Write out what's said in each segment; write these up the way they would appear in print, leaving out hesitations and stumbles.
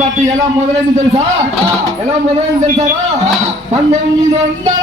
Party ఎలా మొదలైంది తెలుసా? ఎలా మొదలైంది తెలుసారా? 1920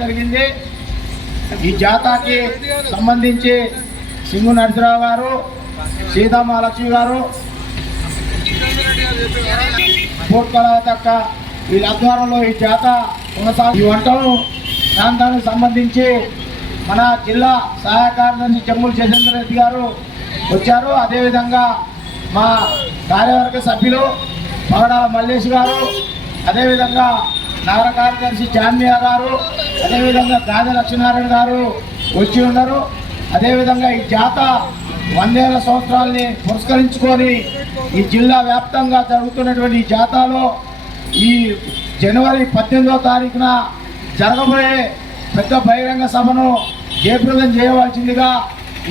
జరిగింది। ఈ జాతాకి సంబంధించి సింగు నరసరావు గారు, సీతామహాలక్ష్మి గారు, పోట్కలతక్క వీళ్ళ ఆధ్వర్యంలో ఈ జాత కొనసాగు। ఈ వంటలు ప్రాంతానికి సంబంధించి మన జిల్లా సహాయ కార్యదర్శి చెమ్ముల జయేంద్ర రెడ్డి గారు వచ్చారు। అదేవిధంగా మా కార్యవర్గ సభ్యులు పగడాల మల్లేష్ గారు, అదేవిధంగా నగర కార్యదర్శి జాన్మియా గారు, అదేవిధంగా గాది లక్ష్మీనారాయణ గారు వచ్చి ఉన్నారు। అదేవిధంగా ఈ జాత 100 ఏళ్ల సంవత్సరాలని పురస్కరించుకొని ఈ జిల్లా వ్యాప్తంగా జరుగుతున్నటువంటి ఈ జాతాలో ఈ జనవరి 18వ తారీఖున జరగబోయే పెద్ద బహిరంగ సభను జయప్రదం చేయవలసిందిగా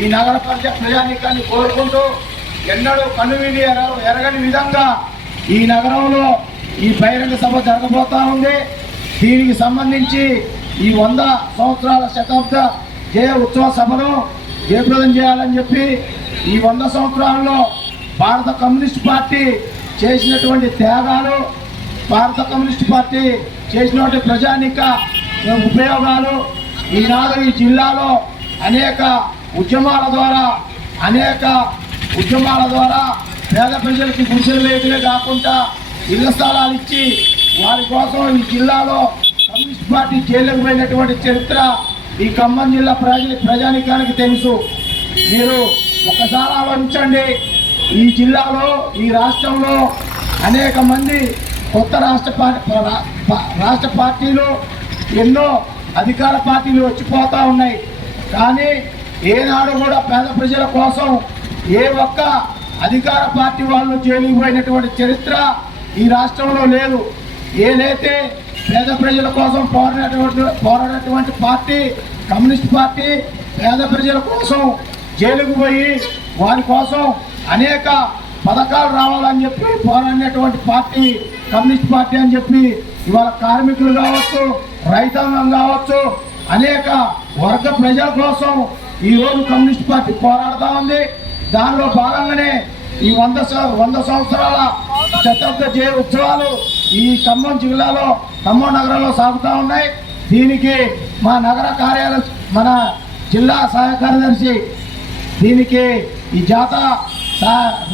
ఈ నగర ప్రజానీకాన్ని కోరుకుంటూ, ఎన్నడూ కనువిని ఎరగని విధంగా ఈ నగరంలో ఈ బహిరంగ సభ జరగబోతా ఉంది। దీనికి సంబంధించి ఈ 100 సంవత్సరాల శతాబ్ద జయ ఉత్సవ సభను జయప్రదం చేయాలని చెప్పి ఈ 100 సంవత్సరాల్లో భారత కమ్యూనిస్ట్ పార్టీ చేసినటువంటి త్యాగాలు, భారత కమ్యూనిస్ట్ పార్టీ చేసినటువంటి ప్రజానీక ఉపయోగాలు, ఈనాడు ఈ జిల్లాలో అనేక ఉద్యమాల ద్వారా పేద ప్రజలకి గుడిసెలు వేయడమే కాకుండా ఇళ్ల స్థలాలు ఇచ్చి వారి కోసం ఈ జిల్లాలో కమ్యూనిస్ట్ పార్టీ జైలుకు పోయినటువంటి చరిత్ర ఈ ఖమ్మం జిల్లా ప్రజానీకానికి తెలుసు। మీరు ఒకసారి ఆలోచించండి, ఈ జిల్లాలో ఈ రాష్ట్రంలో అనేక మంది కొత్త రాష్ట్ర పార్టీలు, ఎన్నో అధికార పార్టీలు వచ్చిపోతూ ఉన్నాయి। కానీ ఏనాడు కూడా పేద ప్రజల కోసం ఏ ఒక్క అధికార పార్టీ వాళ్ళు జైలుకు పోయినటువంటి చరిత్ర ఈ రాష్ట్రంలో లేదు। ఏదైతే పేద ప్రజల కోసం పోరాడేటువంటి పార్టీ కమ్యూనిస్ట్ పార్టీ, పేద ప్రజల కోసం జైలుకు పోయి వారి కోసం అనేక పథకాలు రావాలని చెప్పి పోరాడినటువంటి పార్టీ కమ్యూనిస్ట్ పార్టీ అని చెప్పి ఇవాళ కార్మికులు కావచ్చు, రైతాంగం కావచ్చు, అనేక వర్గ ప్రజల కోసం ఈరోజు కమ్యూనిస్ట్ పార్టీ పోరాడుతూ ఉంది। దానిలో భాగంగానే ఈ 100 సంవత్సరాల శతాబ్ద జయ ఉత్సవాలు ఈ ఖమ్మం జిల్లాలో, ఖమ్మం నగరంలో సాగుతూ ఉన్నాయి। దీనికి మా నగర మన జిల్లా సహాయ కార్యదర్శి దీనికి ఈ జాత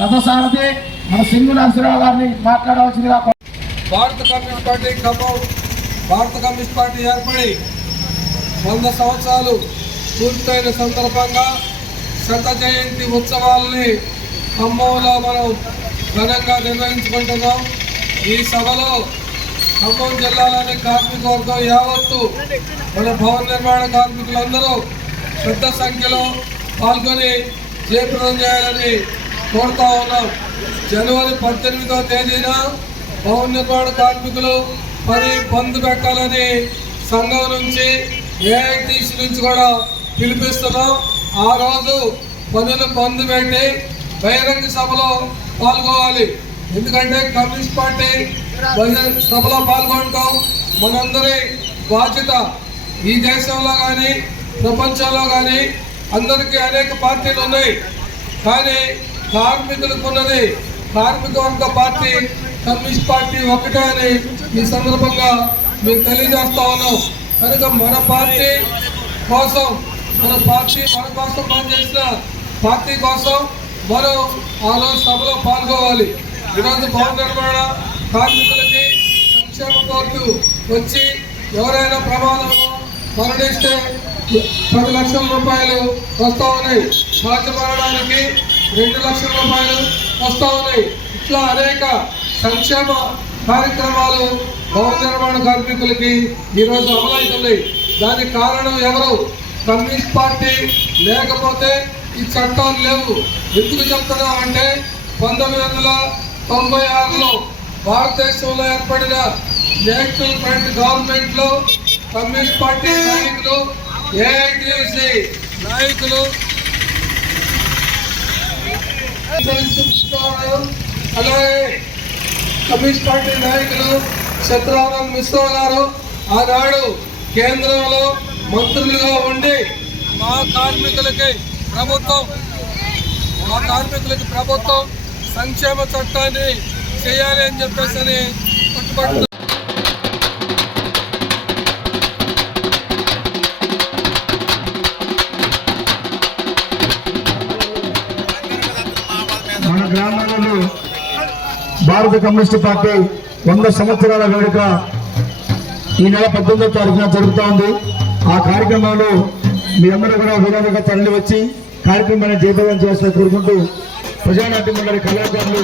రథసారథి మన సింగు నరసరావు గారిని మాట్లాడవలసిందిగా। భారత కమ్యూనిస్ట్ పార్టీ ఖమ్మం, భారత కమ్యూనిస్ట్ పార్టీ ఏర్పడి 100 సంవత్సరాలు పూర్తయిన సందర్భంగా శత జయంతి ఉత్సవాలని ఖమ్మంలో మనం ఘనంగా నిర్వహించుకుంటున్నాం। ఈ సభలో ఖమ్మం జిల్లాలోని కార్మిక వర్గం యావత్తు, మన భవన నిర్మాణ కార్మికులందరూ పెద్ద సంఖ్యలో పాల్గొని జయప్రదం చేయాలని కోరుతా ఉన్నాం। జనవరి 18వ తేదీన భవన నిర్మాణ కార్మికులు పని బంద్ పెట్టాలని సంఘం నుంచి ఏఐటీసీ నుంచి కూడా పిలిపిస్తున్నాం। ఆ రోజు పనులు బంద్ పెట్టి బహిరంగ సభలో పాల్గొవాలి। ఎందుకంటే కమ్యూనిస్ట్ పార్టీ బహిరంగ సభలో పాల్గొనడం మనందరి బాధ్యత। ఈ దేశంలో కానీ ప్రపంచంలో కానీ అందరికీ అనేక పార్టీలు ఉన్నాయి, కానీ కార్మికులకు ఉన్నది కార్మిక వర్గ పార్టీ కమ్యూనిస్ట్ పార్టీ ఒకటే అని ఈ సందర్భంగా మీకు తెలియజేస్తా ఉన్నాం. కనుక మన పార్టీ కోసం మన కోసం పనిచేసిన పార్టీ కోసం మనం ఆ రోజు సభలో పాల్గొవాలి. ఈరోజు భవన నిర్మాణ కార్మికులకి సంక్షేమ కోర్టు వచ్చి ఎవరైనా ప్రమాదంలో మరణిస్తే 10 లక్షల రూపాయలు వస్తూ ఉన్నాయి, సహజ మరణానికి 2 లక్షల రూపాయలు వస్తూ ఉన్నాయి. ఇట్లా అనేక సంక్షేమ కార్యక్రమాలు భవన నిర్మాణ కార్మికులకి ఈరోజు అమలవుతున్నాయి. దానికి కారణం ఎవరు? కమ్యూనిస్ట్ పార్టీ లేకపోతే ఈ చట్టాలు లేవు. ఎందుకు చెప్తున్నామంటే 1996లో భారతదేశంలో ఏర్పడిన నేషనల్ ఫ్రంట్ గవర్నమెంట్ లో కమ్యూనిస్ట్ పార్టీ నాయకులు, ఏఐటియుసి నాయకులు, అలాగే కమ్యూనిస్ట్ పార్టీ నాయకులు సత్యనారాయణ మిశ్రా గారు ఆనాడు కేంద్రంలో మంత్రులుగా ఉండి మా కార్మికులకి ప్రభుత్వం సంక్షేమ చట్టాన్ని చేయాలి అని చెప్పేసి పట్టుబడుతుంది. మన గ్రామాలలో భారత కమ్యూనిస్ట్ పార్టీ 100 సంవత్సరాల వేడుక ఈ నెల 18వ తారీఖున జరుగుతూ ఉంది. ఆ కార్యక్రమంలో మీరందరూ కూడా విధానంగా తరలి వచ్చి కార్యక్రమాన్ని జయప్రదం చేస్తారని కోరుకుంటూ ప్రజానాట్య మండలి కళాకారులు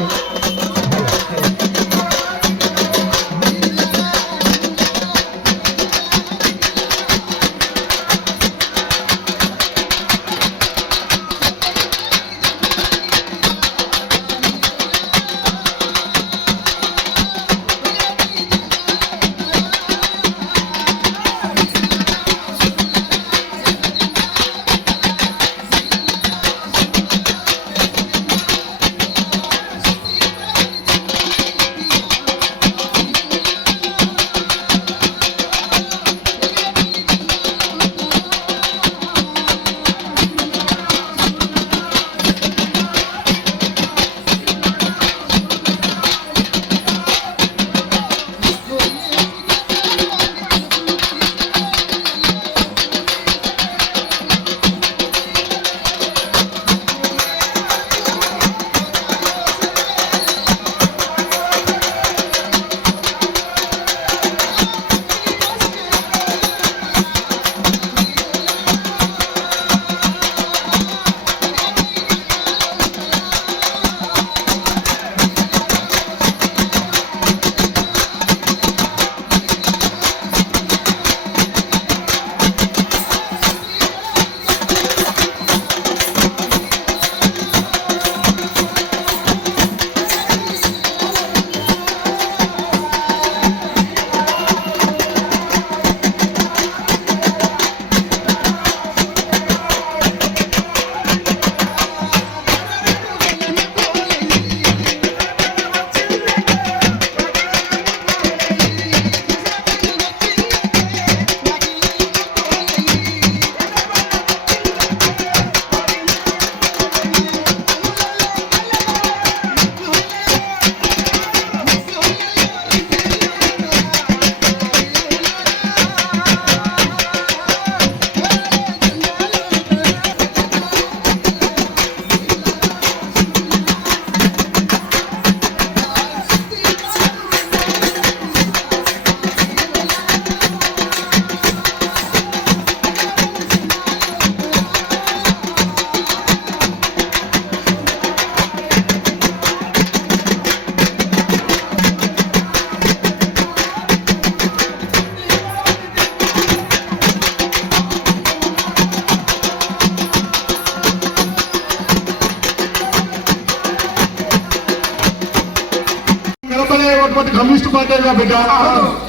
కమ్యూనిస్ట్ పార్టీ బిడ్డ.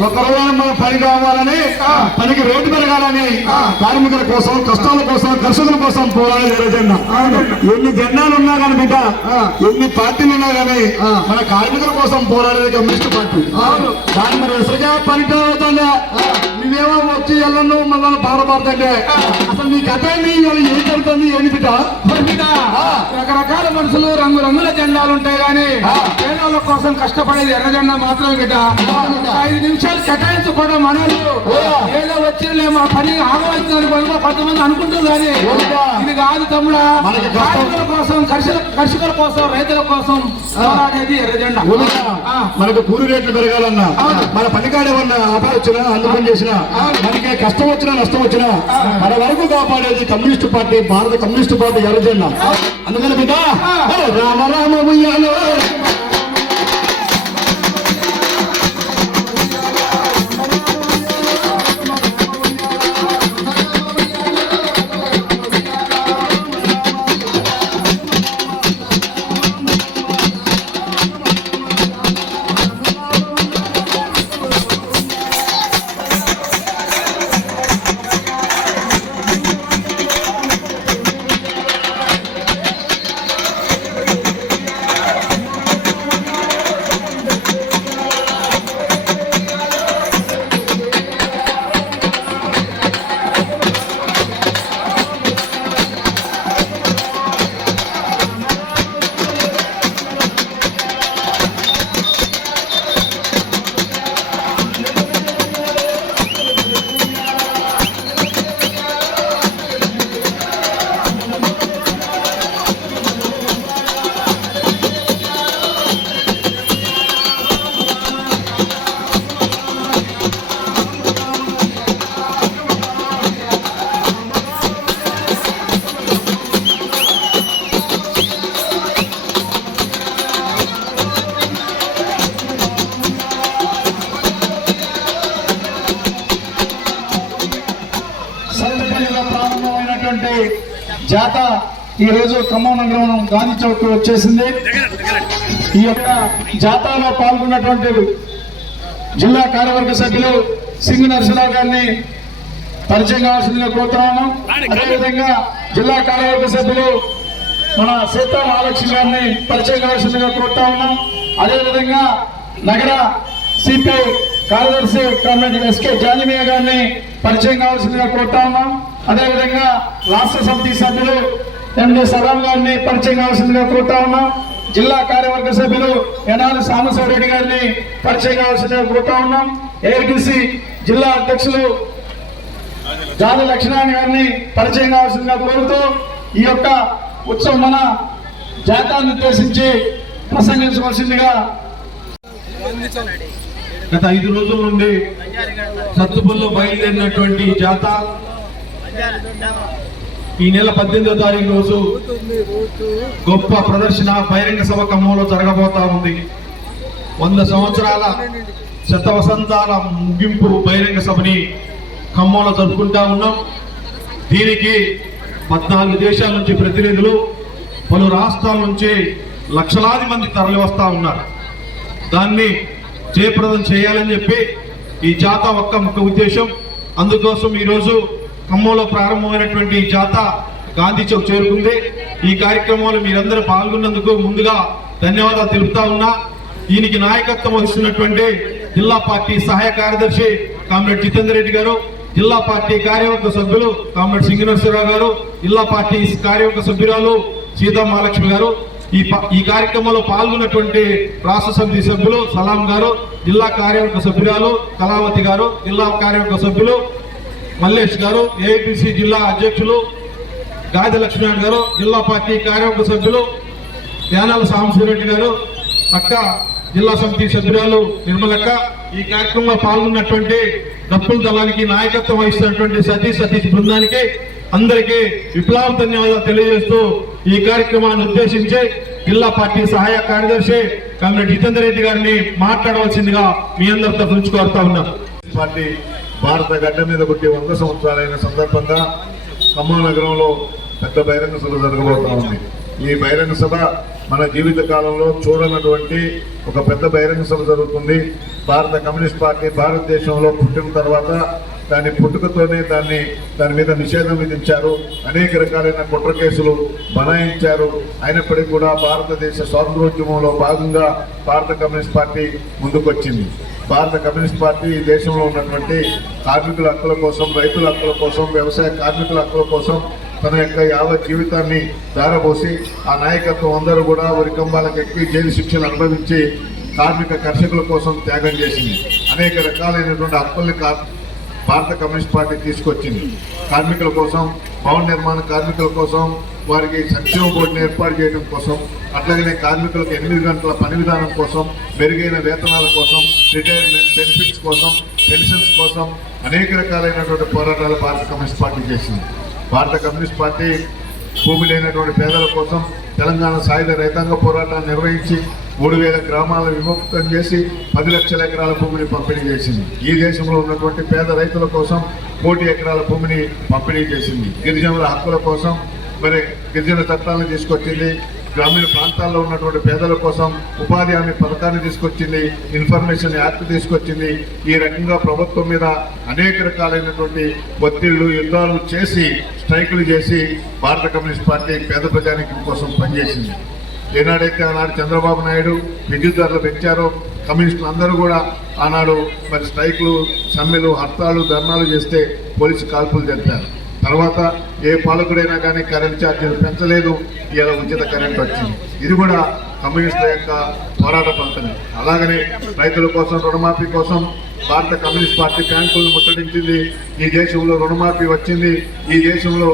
ఒక్క రోజు మన పని కావాలని, పనికి రేటు పెరగాలని, కార్మికుల కోసం, కష్టాల కోసం, కర్షకుల కోసం పోరాడే ఎర్రజెండా. ఎన్ని జెండాలు ఉన్నా కానీ బిడ్డ, ఎన్ని పార్టీలు ఉన్నా కానీ మన కార్మికుల కోసం పోరాడేది కమ్యూనిస్ట్ పార్టీ. దాని మరి అసలుగా పని అవుతుందా? నువ్వేమో వచ్చి ఎల్లను మమ్మల్ని బాధపడుతుంటే అసలు నీ కథ ఏం జరుగుతుంది ఏంటి బిడ్డ? రకరకాల మనుషులు, రంగురంగుల జెండాలు ఉంటాయి కానీ పేదల కోసం కష్టపడేది ఎర్ర జెండా మాత్రమే బిడ్డ. 5 నిమిషాలు కేటాయించకుండా మనలు ఏదో వచ్చి మా పని ఆగవచ్చిందని కొంతమంది అనుకుంటుంది కానీ ఇది కాదు తమ్ముడా. కార్మికుల కోసం, కర్షకుల కోసం, రైతుల కోసం పోరాడేది ఎర్ర జెండా. మనకు కూలి రేట్లు పెరగాలన్నా, మన పనికాడేమన్నా ఆపద వచ్చినా, అందుకని చేసినా, మనకి కష్టం వచ్చినా, నష్టం వచ్చినా మన వరకు కాపాడేది కమ్యూనిస్ట్ పార్టీ, భారత కమ్యూనిస్ట్ పార్టీ ఎర్రజెండా. అందుకని బిడ్డ రామ రామ ఉయ్యాలో జాత ఈ రోజు ఖమ్మం నగరం గాంధీ చౌక్ వచ్చేసింది. ఈ యొక్క జాతాలో పాల్గొన్నటువంటి జిల్లా కార్యవర్గ సభ్యులు సింగ్ నరసింహరావు గారిని పరిచయం కావాల్సిందిగా కోరుతున్నాము. అదేవిధంగా జిల్లా కార్యవర్గ సభ్యులు మన సీతా మహాలక్ష్మి గారిని పరిచయం కావాల్సిందిగా కోరుతా ఉన్నాం. అదేవిధంగా నగర సిపిఐ కార్యదర్శి కమిటీ ఎస్కే జానిమియా గారిని పరిచయం కావాల్సిందిగా కోరుతా ఉన్నాం. అదేవిధంగా రాష్ట్ర సమితి సభ్యులు ఎండి సలాం గారిని పరిచయం కావాల్సిందిగా కోరుతా ఉన్నాం. జిల్లా కార్యవర్గ సభ్యులు యనాలి సాంబశివరెడ్డి గారిని పరిచయం కావాల్సిందిగా కోరుతా ఉన్నాం. ఏఐటీసీ జిల్లా అధ్యక్షులు జాలి లక్ష్మణ్ గారిని పరిచయం కావాల్సిందిగా కోరుతూ ఈ యొక్క ఉత్సవం మన జాతాన్ని ఉద్దేశించి ప్రసంగించవలసిందిగా. గత 5 రోజుల నుండి సత్తుపల్లిలో బయలుదేరినటువంటి జాత ఈ నెల 18వ తారీఖు రోజు గొప్ప ప్రదర్శన బహిరంగ సభ ఖమ్మంలో జరగబోతా ఉంది. 100 సంవత్సరాల శత వసంతాల ముగింపు బహిరంగ సభని ఖమ్మంలో జరుపుకుంటా ఉన్నాం. దీనికి 14 దేశాల నుంచి ప్రతినిధులు, పలు రాష్ట్రాల నుంచి లక్షలాది మంది తరలి వస్తా ఉన్నారు. దాన్ని జయప్రదం చేయాలని చెప్పి ఈ జాత ఒక్క ముఖ్య ఉద్దేశం. అందుకోసం ఈరోజు ఖమ్మంలో ప్రారంభమైనటువంటి జాత గాంధీ చౌక్ చేరుకుంది. ఈ కార్యక్రమంలో మీరందరూ పాల్గొన్నందుకు ముందుగా ధన్యవాదాలు తెలుపుతా ఉన్నా. దీనికి నాయకత్వం వహిస్తున్నటువంటి జిల్లా పార్టీ సహాయ కార్యదర్శి కామ్రేడ్ జితేందర్ రెడ్డి గారు, జిల్లా పార్టీ కార్యవర్గ సభ్యులు కామ్రేడ్ సింగ్ నరసింహరావు గారు, జిల్లా పార్టీ కార్యవర్గ సభ్యురాలు సీతా మహాలక్ష్మి గారు, ఈ కార్యక్రమంలో పాల్గొన్నటువంటి రాష్ట్ర సమితి సభ్యులు సలాం గారు, జిల్లా కార్యవర్గ సభ్యురాలు కళావతి గారు, జిల్లా కార్యవర్గ సభ్యులు మల్లేష్ గారు, ఏఐటీసీ జిల్లా అధ్యక్షులు గాది లక్ష్మణ్ గారు, జిల్లా పార్టీ కార్యవర్గ సభ్యులు యానాల సాంబశివరెడ్డి గారు, అక్క జిల్లా సమితి సభ్యురాలు నిర్మలక్క, ఈ కార్యక్రమంలో పాల్గొన్నటువంటి డప్పుల దళానికి నాయకత్వం వహిస్తున్నటువంటి సతీష్ బృందానికి అందరికీ విప్లవ ధన్యవాదాలు తెలియజేస్తూ ఈ కార్యక్రమాన్ని ఉద్దేశించి జిల్లా పార్టీ సహాయ కార్యదర్శి కామ్రేడ్ జితేందర్ రెడ్డి గారిని మాట్లాడవలసిందిగా మీ అందరితో పిలుచుకోరుతా ఉన్నాం. పార్టీ భారత గడ్డ మీద పుట్టి 100 సంవత్సరాలైన సందర్భంగా ఖమ్మం నగరంలో పెద్ద బహిరంగ సభ జరగబోతా ఉంది. ఈ బహిరంగ సభ మన జీవిత కాలంలో చూడనటువంటి ఒక పెద్ద బహిరంగ సభ జరుగుతుంది. భారత కమ్యూనిస్ట్ పార్టీ భారతదేశంలో పుట్టిన తర్వాత దాని పుట్టుకతోనే దాని మీద నిషేధం విధించారు. అనేక రకాలైన కుట్ర కేసులు బనాయించారు. అయినప్పటికీ కూడా భారతదేశ స్వాతంత్రోద్యమంలో భాగంగా భారత కమ్యూనిస్ట్ పార్టీ ముందుకొచ్చింది. భారత కమ్యూనిస్ట్ పార్టీ ఈ దేశంలో ఉన్నటువంటి కార్మికుల హక్కుల కోసం, రైతుల హక్కుల కోసం, వ్యవసాయ కార్మికుల హక్కుల కోసం తన యొక్క యావత్ జీవితాన్ని ధారపోసి ఆ నాయకత్వం అందరూ కూడా ఉరికంబాలకు ఎక్కి జైలు శిక్షలు అనుభవించి కార్మిక కర్షకుల కోసం త్యాగం చేసింది. అనేక రకాలైనటువంటి హక్కుల్ని భారత కమ్యూనిస్ట్ పార్టీ తీసుకొచ్చింది. కార్మికుల కోసం, భవన నిర్మాణ కార్మికుల కోసం, వారికి సంక్షేమ బోర్డుని ఏర్పాటు చేయడం కోసం, అట్లాగనే కార్మికులకు 8 గంటల పని విధానం కోసం, మెరుగైన వేతనాల కోసం, రిటైర్మెంట్ బెనిఫిట్స్ కోసం, పెన్షన్స్ కోసం అనేక రకాలైనటువంటి పోరాటాలు భారత కమ్యూనిస్ట్ పార్టీ చేసింది. భారత కమ్యూనిస్ట్ పార్టీ భూమి లేనటువంటి పేదల కోసం తెలంగాణ సాయుధ రైతాంగ పోరాటాన్ని నిర్వహించి 3000 గ్రామాలను విముక్తం చేసి 10 లక్షల ఎకరాల భూమిని పంపిణీ చేసింది. ఈ దేశంలో ఉన్నటువంటి పేద రైతుల కోసం 1 కోటి ఎకరాల భూమిని పంపిణీ చేసింది. గిరిజనుల హక్కుల కోసం మరి గిరిజన చట్టాలను తీసుకొచ్చింది. గ్రామీణ ప్రాంతాల్లో ఉన్నటువంటి పేదల కోసం ఉపాధి హామీ పథకాన్ని తీసుకొచ్చింది. ఇన్ఫర్మేషన్ యాక్ట్ తీసుకొచ్చింది. ఈ రకంగా ప్రభుత్వం మీద అనేక రకాలైనటువంటి ఒత్తిళ్లు, యుద్ధాలు చేసి, స్ట్రైకులు చేసి భారత కమ్యూనిస్ట్ పార్టీ పేద ప్రజానీకం కోసం పనిచేసింది. ఏనాడైతే ఆనాడు చంద్రబాబు నాయుడు విద్యుత్ ధరలు పెంచారో కమ్యూనిస్టులు అందరూ కూడా ఆనాడు మరి స్ట్రైకులు, సమ్మెలు, హర్తాలు, ధర్నాలు చేస్తే పోలీసు కాల్పులు జరిపారు. తర్వాత ఏ పాలకుడైనా కానీ కరెంట్ ఛార్జీలు పెంచలేదు. ఇలా ఉచిత కరెంట్ వచ్చింది. ఇది కూడా కమ్యూనిస్టుల యొక్క పోరాట ఫలితమే. అలాగనే రైతుల కోసం, రుణమాఫీ కోసం భారత కమ్యూనిస్ట్ పార్టీ బ్యాంకులను ముట్టడించింది. ఈ దేశంలో రుణమాఫీ వచ్చింది. ఈ దేశంలో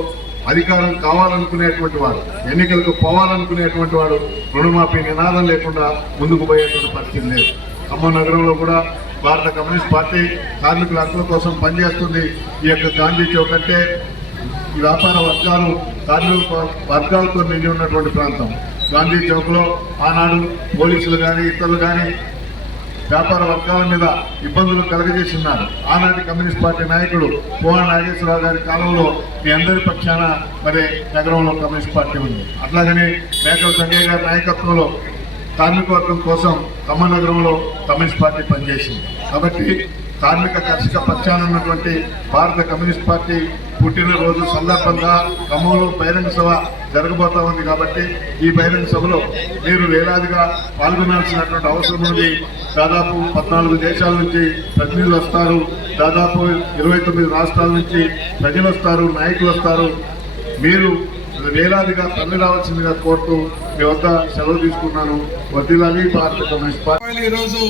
అధికారం కావాలనుకునేటువంటి వాడు, ఎన్నికలకు పోవాలనుకునేటువంటి వాడు రుణమాఫీ నినాదం లేకుండా ముందుకు పోయేటువంటి పరిస్థితి లేదు. ఖమ్మం నగరంలో కూడా భారత కమ్యూనిస్ట్ పార్టీ కార్మికుల హక్కుల కోసం పనిచేస్తుంది. ఈ యొక్క గాంధీ చౌక్ అంటే ఈ వ్యాపార వర్గాలు, కార్మిక వర్గాలతో నిండి ఉన్నటువంటి ప్రాంతం. గాంధీ చౌక్లో ఆనాడు పోలీసులు కానీ ఇతరులు కానీ వ్యాపార వర్గాల మీద ఇబ్బందులు కలగజేసి ఉన్నారు. ఆనాటి కమ్యూనిస్ట్ పార్టీ నాయకుడు పోహా నాగేశ్వరరావు గారి కాలంలో మీ అందరి పక్షాన మరి నగరంలో కమ్యూనిస్ట్ పార్టీ ఉంది. అట్లాగనే మేకల సంజయ్ గారి నాయకత్వంలో కార్మిక వర్గం కోసం ఖమ్మం నగరంలో కమ్యూనిస్ట్ పార్టీ పనిచేసింది. కాబట్టి కార్మిక కర్షక పక్షాన ఉన్నటువంటి భారత కమ్యూనిస్ట్ పార్టీ పుట్టినరోజు సందర్భంగా ఖమ్మంలో బహిరంగ సభ జరగబోతా ఉంది. కాబట్టి ఈ బహిరంగ సభలో మీరు వేలాదిగా పాల్గొనాల్సినటువంటి అవసరం ఉంది. దాదాపు 14 దేశాల నుంచి ప్రతినిధులు వస్తారు. దాదాపు 29 రాష్ట్రాల నుంచి ప్రజలు వస్తారు, నాయకులు వస్తారు. మీరు వేలాదిగా తల్లి రావాల్సిందిగా కోరుతూ మీ వద్ద సెలవు తీసుకున్నాను. వర్ధిల్లాలి భారత కమ్యూనిస్ట్ పార్టీ. ఈరోజు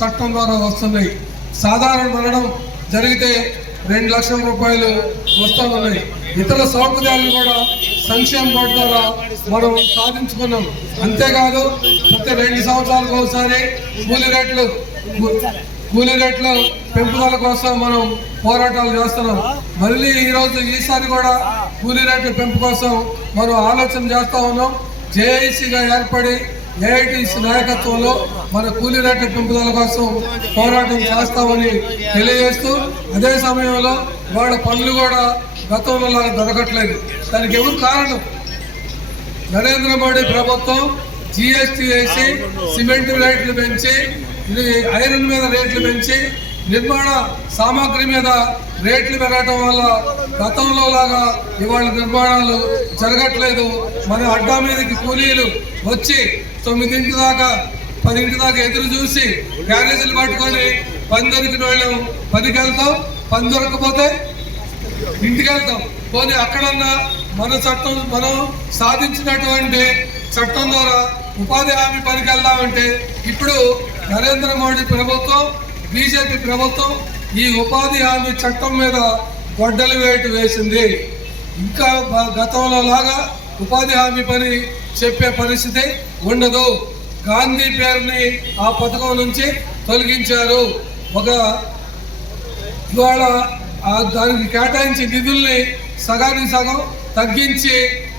చట్టం ద్వారా వస్తున్నాయి. సాధారణ మరణం జరిగితే 2 లక్షల రూపాయలు వస్తూ ఉన్నాయి. ఇతర సౌకర్యాలు కూడా సంక్షేమ బోర్డు ద్వారా మనం సాధించుకున్నాం. అంతేకాదు ప్రతి 2 సంవత్సరాలకు ఒకసారి కూలీ రేట్లు పెంపుదల కోసం మనం పోరాటాలు చేస్తున్నాం. మళ్ళీ ఈసారి కూడా కూలీ రేట్ల పెంపు కోసం మనం ఆలోచన చేస్తా ఉన్నాం. జేఐసీగా ఏర్పడి ఏఐటీసీ నాయకత్వంలో మన కూలీ రేట్ల పెంపుదల కోసం పోరాటం చేస్తామని తెలియజేస్తూ, అదే సమయంలో వాళ్ళ పనులు కూడా గతంలో లాగా దొరకట్లేదు. దానికి ఎవరు కారణం? నరేంద్ర మోడీ ప్రభుత్వం జిఎస్టీ వేసి సిమెంట్ రేట్లు పెంచి, ఐరన్ మీద రేట్లు పెంచి, నిర్మాణ సామాగ్రి మీద రేట్లు పెరగటం వల్ల గతంలో లాగా ఇవాళ నిర్మాణాలు జరగట్లేదు. మన అడ్డా మీదకి కూలీలు వచ్చి 9 దాకా 10 దాకా ఎదురు చూసి క్యారేజీలు పట్టుకొని పని దొరికిన వాళ్ళు పనికి వెళ్తాం, పని దొరకకపోతే ఇంటికి వెళ్తాం. పోనీ అక్కడన్నా మన చట్టం, మనం సాధించినటువంటి చట్టం ద్వారా ఉపాధి హామీ పనికి వెళ్దామంటే ఇప్పుడు నరేంద్ర మోడీ ప్రభుత్వం, బీజేపీ ప్రభుత్వం ఈ ఉపాధి హామీ చట్టం మీద గొడ్డలి వేటు వేసింది. ఇంకా గతంలో లాగా ఉపాధి హామీ పని చెప్పే పరిస్థితి ఉండదు. గాంధీ పేరుని ఆ పథకం నుంచి తొలగించారు. ఇవాళ దానికి కేటాయించే నిధుల్ని సగానికి సగం తగ్గించి,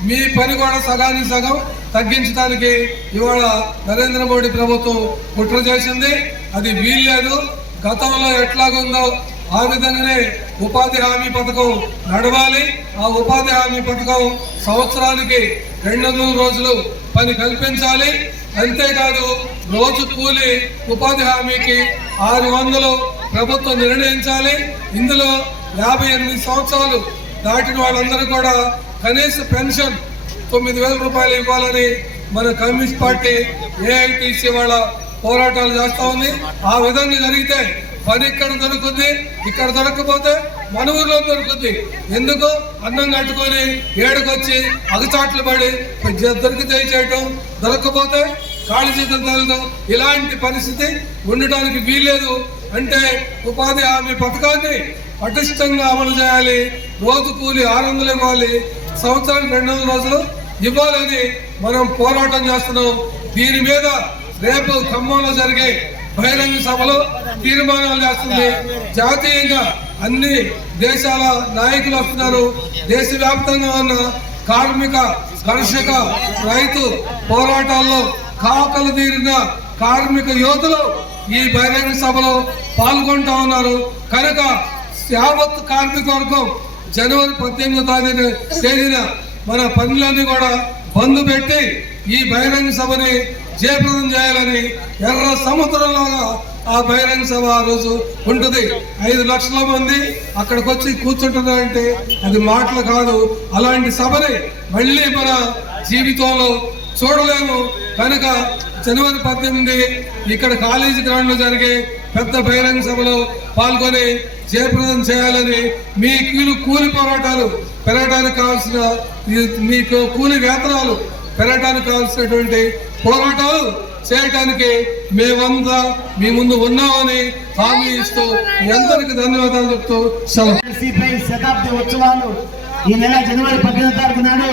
మీ పని కూడా సగానికి సగం తగ్గించడానికి ఇవాళ నరేంద్ర మోడీ ప్రభుత్వం కుట్ర చేసింది. అది వీల్లేదు. గతంలో ఎట్లాగుందో ఆ విధంగానే ఉపాధి హామీ పథకం నడవాలి. ఆ ఉపాధి హామీ పథకం సంవత్సరానికి 200 రోజులు పని కల్పించాలి. అంతేకాదు రోజు కూలి ఉపాధి హామీకి 600 ప్రభుత్వం నిర్ణయించాలి. ఇందులో 58 సంవత్సరాలు దాటిన వాళ్ళందరూ కూడా కనీస పెన్షన్ 9,000 రూపాయలు ఇవ్వాలని మన కమ్యూనిస్ట్ పార్టీ ఏఐటీసీ వాళ్ళ పోరాటాలు చేస్తా ఉంది. ఆ విధంగా జరిగితే పని ఇక్కడ దొరుకుద్ది, ఇక్కడ దొరకకపోతే మన ఊర్లో దొరుకుద్ది. ఎందుకు అన్నం కట్టుకొని ఏడుకొచ్చి అగచాట్లు పడి దొరికితే చేయటం, దొరకకపోతే కాళీ చేతులతో ఇలాంటి పరిస్థితి ఉండటానికి వీల్లేదు. అంటే ఉపాధి హామీ పథకాన్ని పటిష్టంగా అమలు చేయాలి. రోజు కూలి 600 ఇవ్వాలి, సంవత్సరానికి 200 రోజులు ఇవ్వాలని మనం పోరాటం చేస్తున్నాం. దీని మీద రేపు ఖమ్మంలో జరిగే బహిరంగ సభలో తీర్మానాలు చేస్తుంది. జాతీయంగా అన్ని దేశాల నాయకులు వస్తున్నారు. దేశవ్యాప్తంగా ఉన్న కార్మిక, కర్షక, రైతు పోరాటాల్లో కాకలు తీరిన కార్మిక యోధులు ఈ బహిరంగ సభలో పాల్గొంటా ఉన్నారు. కనుక యావత్ కార్మిక వర్గం జనవరి 18వ తేదీన మన పనులన్నీ కూడా బంద్ పెట్టి ఈ బహిరంగ సభని జయప్రదం చేయాలని ఎర్ర సముద్రంలాగా ఆ బహిరంగ సభ ఆ రోజు ఉంటుంది. 5 లక్షల మంది అక్కడికి వచ్చి కూర్చుంటున్నారంటే అది మాటలు కాదు. అలాంటి సభని మళ్ళీ మన జీవితంలో చూడలేము. కనుక జనవరి 18 ఇక్కడ కాలేజీ గ్రౌండ్ లో జరిగే పెద్ద బహిరంగ సభలో పాల్గొని జయప్రదం చేయాలని, మీ కూలి పోరాటాలు పెరగడానికి కావాల్సిన, మీకు కూలి వేతనాలు పెరగడానికి కావాల్సినటువంటి పోరాటాలు చేయడానికి మేమంతా మీ ముందు ఉన్నామని హామీ ఇస్తూ మీ అందరికి ధన్యవాదాలు చెప్తూ సెలవు. శతాబ్ది ఉత్సవాలు ఈ నెల జనవరి 18వ తారీఖు నాడు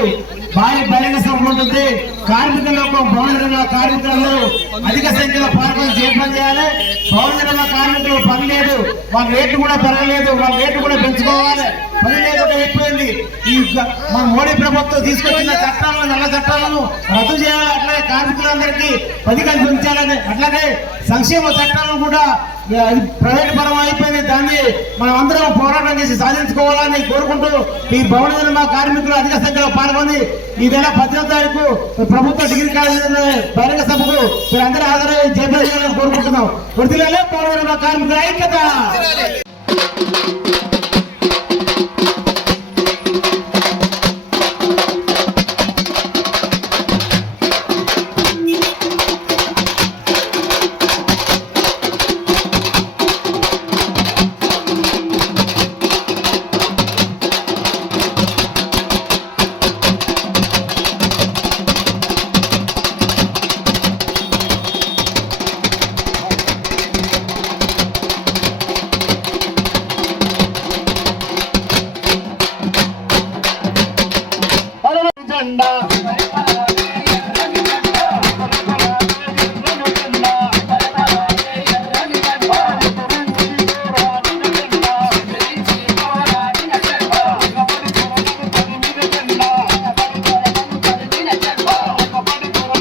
భారీ బహిరంగ సభ ఉంటుంది. కార్మికులకు భవన నిర్మాణ కార్మికులందరూ అధిక సంఖ్యలో పాల్గొని జయప్రదం చేయాలి. భవన నిర్మాణ కార్మికులు పని లేదు, వాళ్ళ రేట్లు కూడా పెరగలేదు, వాళ్ళ రేట్లు కూడా పెంచుకోవాలి. పని లేకుండా అయిపోయింది. ఈ మన మోడీ ప్రభుత్వం తీసుకొచ్చిన చట్టాలను, నల్ల చట్టాలను రద్దు చేయాలి. అట్లాగే కార్మికులందరికీ పని కల్పించాలని, అట్లాగే సంక్షేమ చట్టాలను కూడా ప్రైవేట్ పరం అయిపోయింది. దాన్ని మనం అందరం పోరాటం చేసి సాధించుకోవాలని కోరుకుంటూ ఈ భవన నిర్మాణ కార్మికులు అధిక సంఖ్యలో పాల్గొని ఈ నెల 18వ తారీఖు ప్రభుత్వ డిగ్రీ కాలేజీ బహిరంగ సభకు మీరందరూ హాజరై జయప్రదం చేయాలని కోరుకుంటున్నాం. వృత్తిలో భవన నిర్మాణ కార్మికుల ఐక్యత.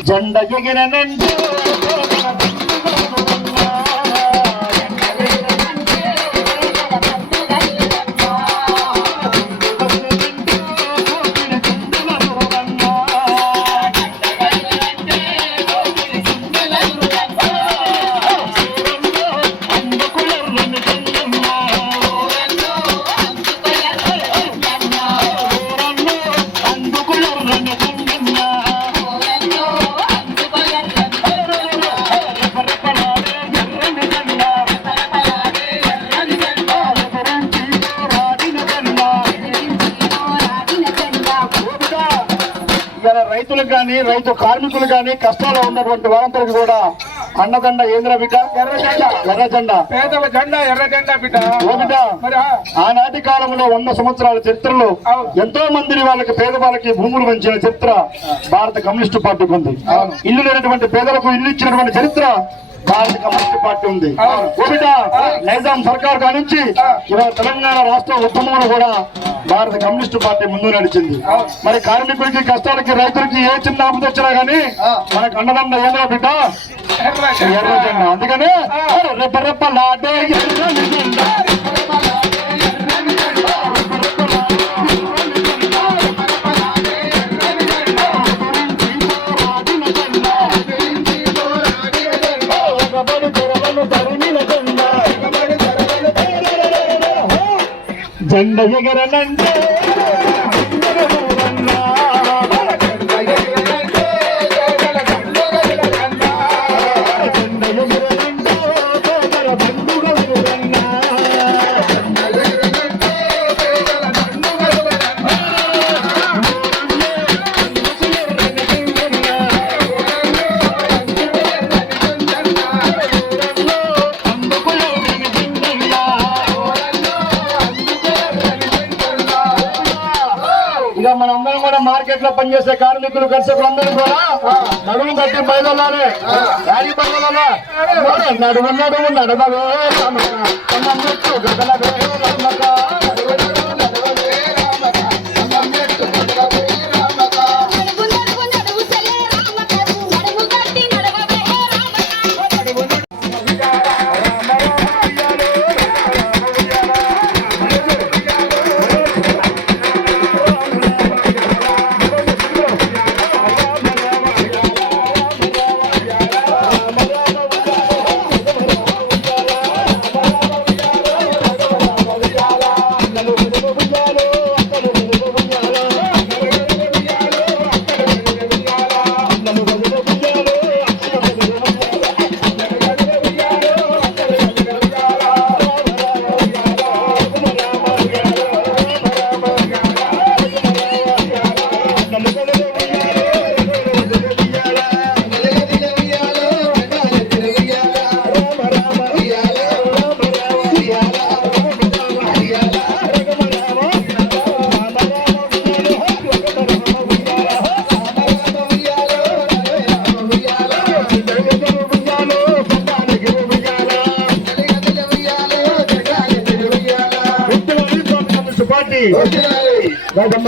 జెండ ఎగిరనంటే రైతులకు కానీ, రైతు కార్మికులు కానీ, కష్టాల్లో ఉన్నటువంటి వారందరికీ కూడా అండదండ ఏంద్ర బిడ్డ ఎర్ర జెండా, పేదల జెండా ఎర్ర జెండా బిడ్డ. ఓ బిడ్డ, ఆనాటి కాలంలో 100 సంవత్సరాల చరిత్రలో ఎంతో మందిని వాళ్ళకి పేదవాళ్ళకి భూములు పంచిన చరిత్ర భారత కమ్యూనిస్టు పార్టీకి ఉంది. ఇల్లు లేనటువంటి పేదలకు ఇల్లు ఇచ్చినటువంటి చరిత్ర భారత కమ్యూనిస్ట్ పార్టీ ఉంది. నైజాం సర్కార్ కానించి ఇవాళ తెలంగాణ రాష్ట్ర ఉద్యమంలో కూడా భారత కమ్యూనిస్ట్ పార్టీ ముందు నడిచింది. మరి కార్మికులకి, కష్టాలకి, రైతులకి ఏ చిన్న ఆపద వచ్చినా గానీ మనకు అండదండ ఏమో బిడ్డ ఎర్ర జెండా. అందుకనే రెప్ప రెప్పలాడే ఎర్ర జెండా. జెండ ఎగరనంటే ఇక మనందరం కూడా మార్కెట్ లో పనిచేసే కార్మికులు కర్షకులందరూ కూడా నడుము కట్టి బయలుదేరాలి. గాలి బయలుదేరాలి. నడుము నడుము నడవే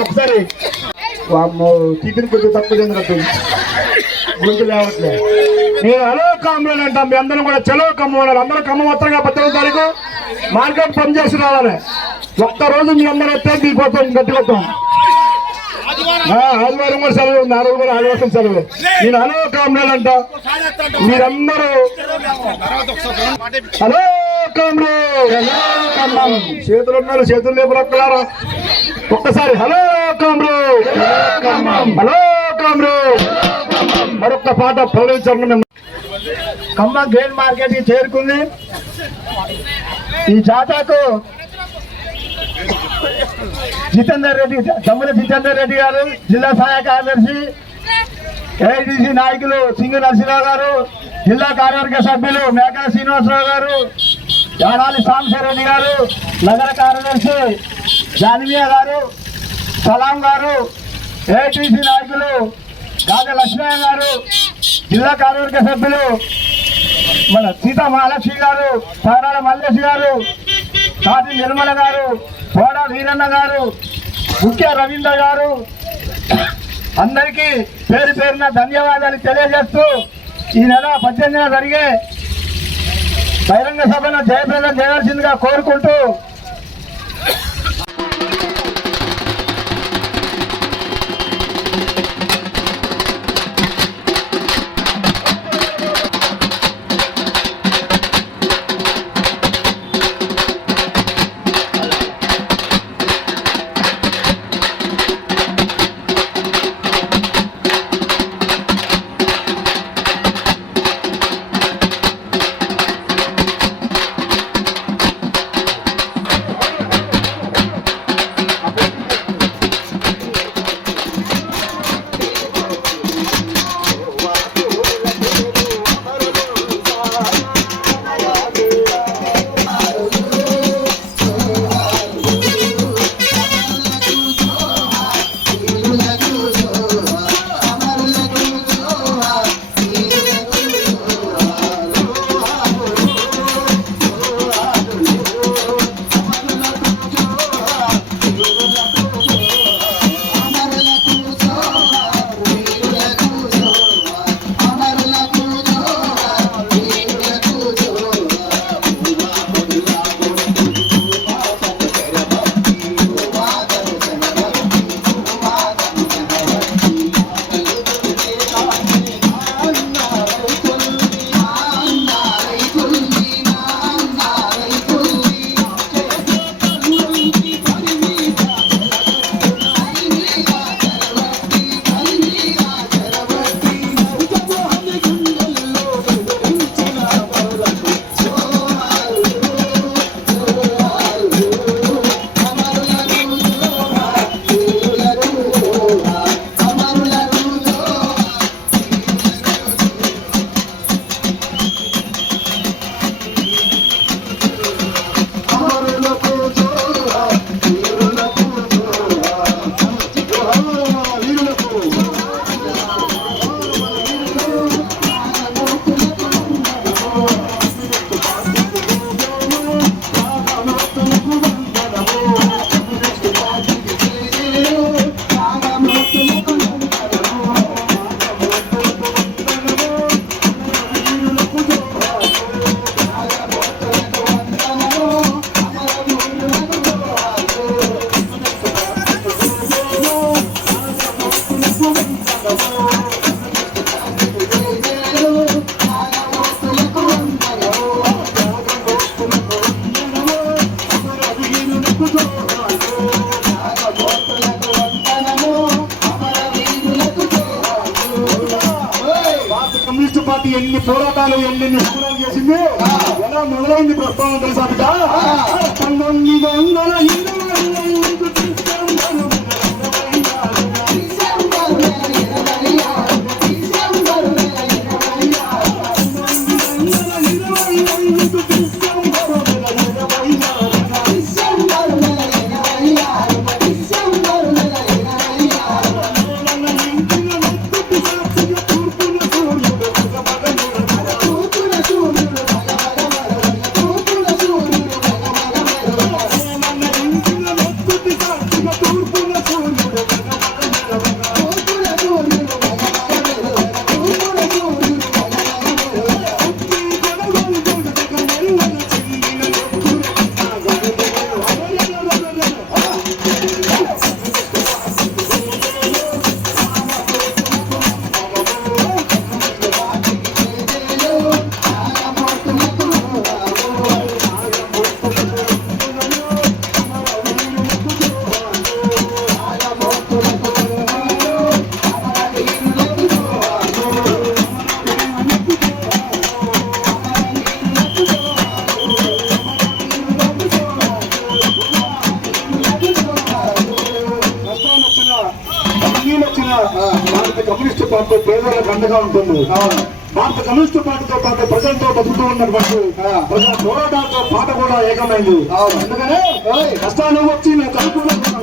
ఒకసారి టిఫిన్ కొంచెం తక్కువ చెందినట్టు గుంతు లేవట్లే. నేను హలో ఖమ్మం అంటాం. మీ అందరం కూడా చలో ఖమ్మం అన్నారు. అందరూ ఖమ్మం మొత్తంగా 18వ తారీఖు మార్కెట్ పనిచేసి రావాలి. ఒక్కరోజు మీ అందరూ వస్తే మీకోసం గట్టి కొత్తాం. ఆదివారం కూడా సెలవు ఉంది. ఆ రోజు కూడా ఆదివారం సెలవు. నేను హలో ఖమ్మం అంట. మీరందరూ హలో ఖమ్మం చేతులు ఉన్నారు. చేతులు లేపు రొక్కలారా ఒక్కసారి హలో కామ్రో హలో కామ్రో. మరొక్క పాట ప్రవేశించడం. ఖమ్మం గ్రెయిన్ మార్కెట్ కి చేరుకుంది. ఈ జాతాకు జితేందర్ రెడ్డి, తమ్ముల జితేందర్ రెడ్డి గారు, జిల్లా సహాయ కార్యదర్శి, ఏఐటీసీ నాయకులు సింగు నరసింహరావు గారు, జిల్లా కార్యవర్గ సభ్యులు మేకల శ్రీనివాసరావు గారు, యానాలి సాంబశివరెడ్డి గారు, నగర కార్యదర్శి జానిమియా గారు, సలాం గారు, ఏఐటీసీ నాయకులు గాజ లక్ష్మయ్య గారు, జిల్లా కార్యవర్గ సభ్యులు మన సీతా మహాలక్ష్మి గారు, సారాల మల్లేష్ గారు, కాటి నిర్మల గారు, కోడ వీరన్న గారు, ముఖ్య రవీంద్ర గారు, అందరికీ పేరు పేరున ధన్యవాదాలు తెలియజేస్తూ ఈ నెల 18న జరిగే బహిరంగ సభను జయప్రదం చేయాల్సిందిగా కోరుకుంటూ కమ్యూనిస్ట్ పార్టీ ఎన్ని పోరాటాలు ఎన్ని నిష్ఠూరాలు చేసింది, ఎలా మొదలైంది ప్రస్తావన తెలుసా బిడ్డ? 20 భారత కమ్యూనిస్ట్ పార్టీ పేదలకు అండగా ఉంటుంది. భారత కమ్యూనిస్ట్ పార్టీతో పాటు ప్రజలతో బతుకుతూ ఉన్నటువంటి ప్రజల పోరాటాలతో పాట కూడా ఏకమైంది. అందుకనే కష్టాలు వచ్చి నేను చదువుకున్నాను.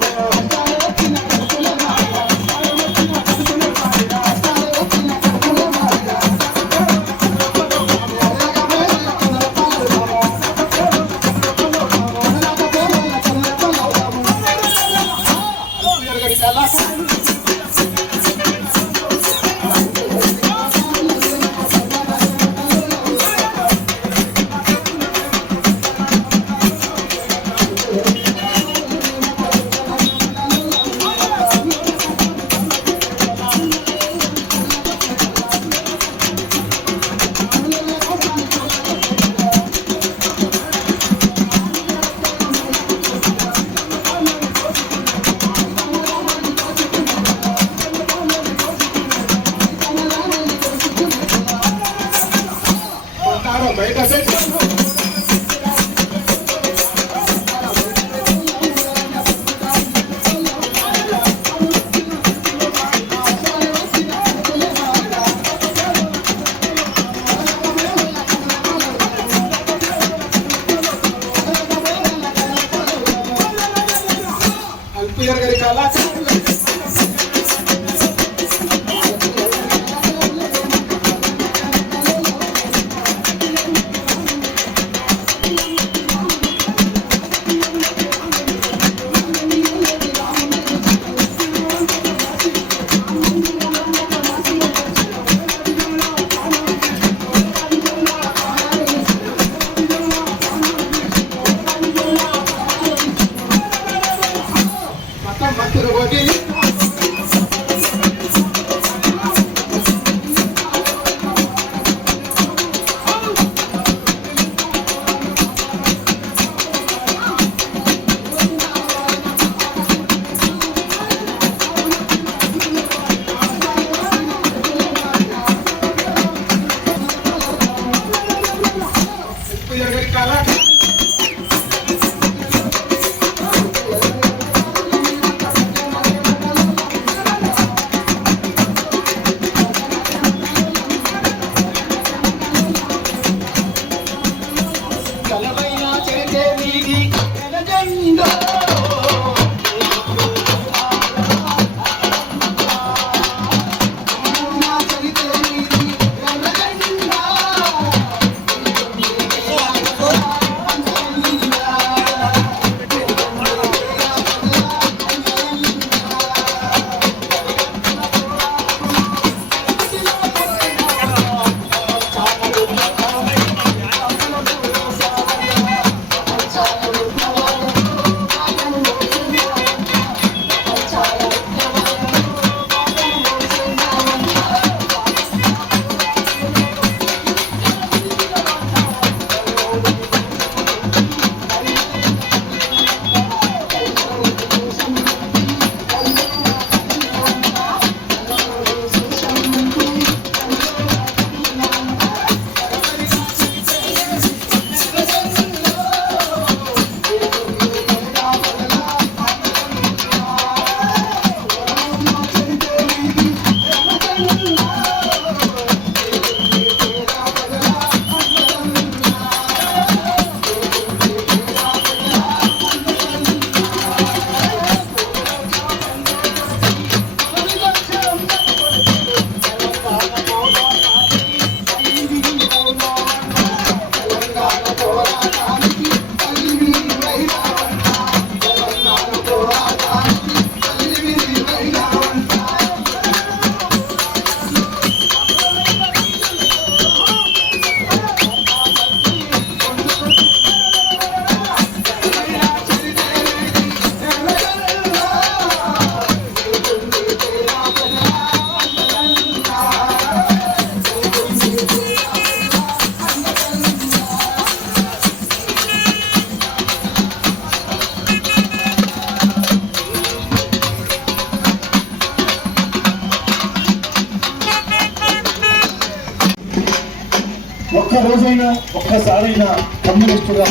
ఒక్క రోజైనా ఒక్కసారైనా కమ్యూనిస్టుగా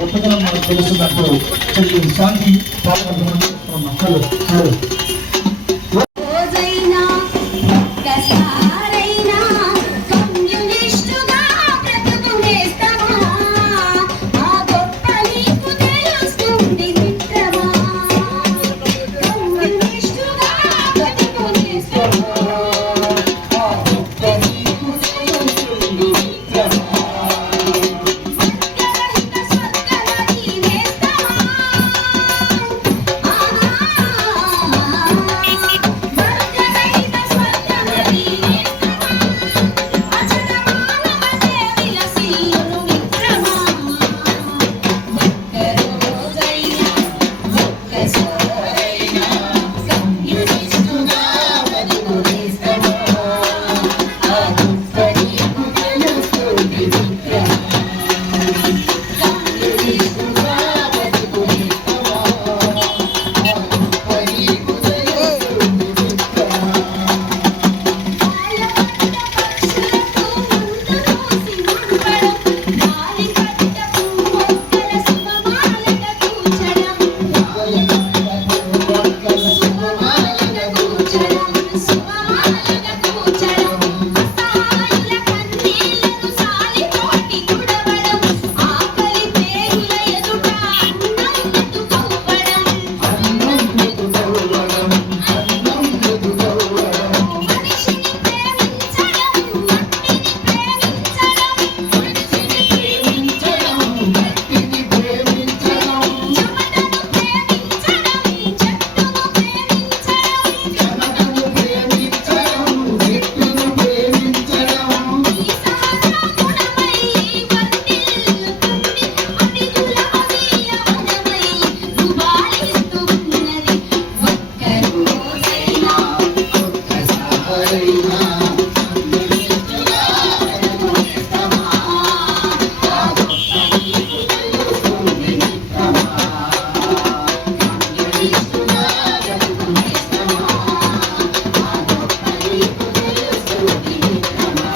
గొప్పతనం మనకు తెలుస్తున్నట్టు శాంతి పాల్గొంటున్నాం. రోజైనా ఒక్కసారైనా కమ్యూనిస్టుగా బ్రతుకునేస్తావా? ఆ గొప్ప నీకు తెలుస్తుంది మిత్రమా. కమ్యూనిస్టుగా బ్రతుకునేస్తావా? ఆ గొప్ప నీకు తెలుస్తుంది మిత్రమా. సత్యరహిత స్వర్గనది వేస్తావా? వర్గరహిత స్వర్గనది వేస్తావా? అచల మానవతే విలసిల్లును మిత్రమా. ఒక్క రోజైనా ఒక్కసారైనా కమ్యూనిస్టుగా బతుకునేస్తావా? ఆ గొప్ప నీకు తెలుస్తుంది మిత్రమా. కమ్యూనిస్టుగా బతుకునేస్తావా? ఆ గొప్ప నీకు తెలుస్తుంది మిత్రమా. పాలపట్ట పక్షులకు ముందు రోసి మంపడం, గాలి పట్టపు మొక్కల శుభమాలగా కూర్చడం. శుభమాలగా కూర్చడం, శుభమాలగా కూర్చడం. అసహాయుల కన్నీళ్లను సాలితోటి తుడవడం, ఆకలి పేగుల ఎదుట అన్నం వెతుకవ్వడం. మనిషిని ప్రేమించడం, మట్టిని ప్రేమించడం, మనిషిని ప్రేమించడం, చెమటను ప్రేమించడం, చెట్టును ప్రేమించడం. ఈ సహజ గుణమై వర్ధిల్లుతుంది, అతిథుల అభీయవనమై గుబాళిస్తున్నది. ఒక్క రోజైనా ఒక్కసారైనా కమ్యూనిస్టుగా బ్రతుకునేస్తావా? ఆ గొప్ప నీకు తెలుస్తుంది మిత్రమా. కమ్యూనిస్టుగా బ్రతుకునేస్తావా? ఆ గొప్ప నీకు తెలుస్తుంది మిత్రమా.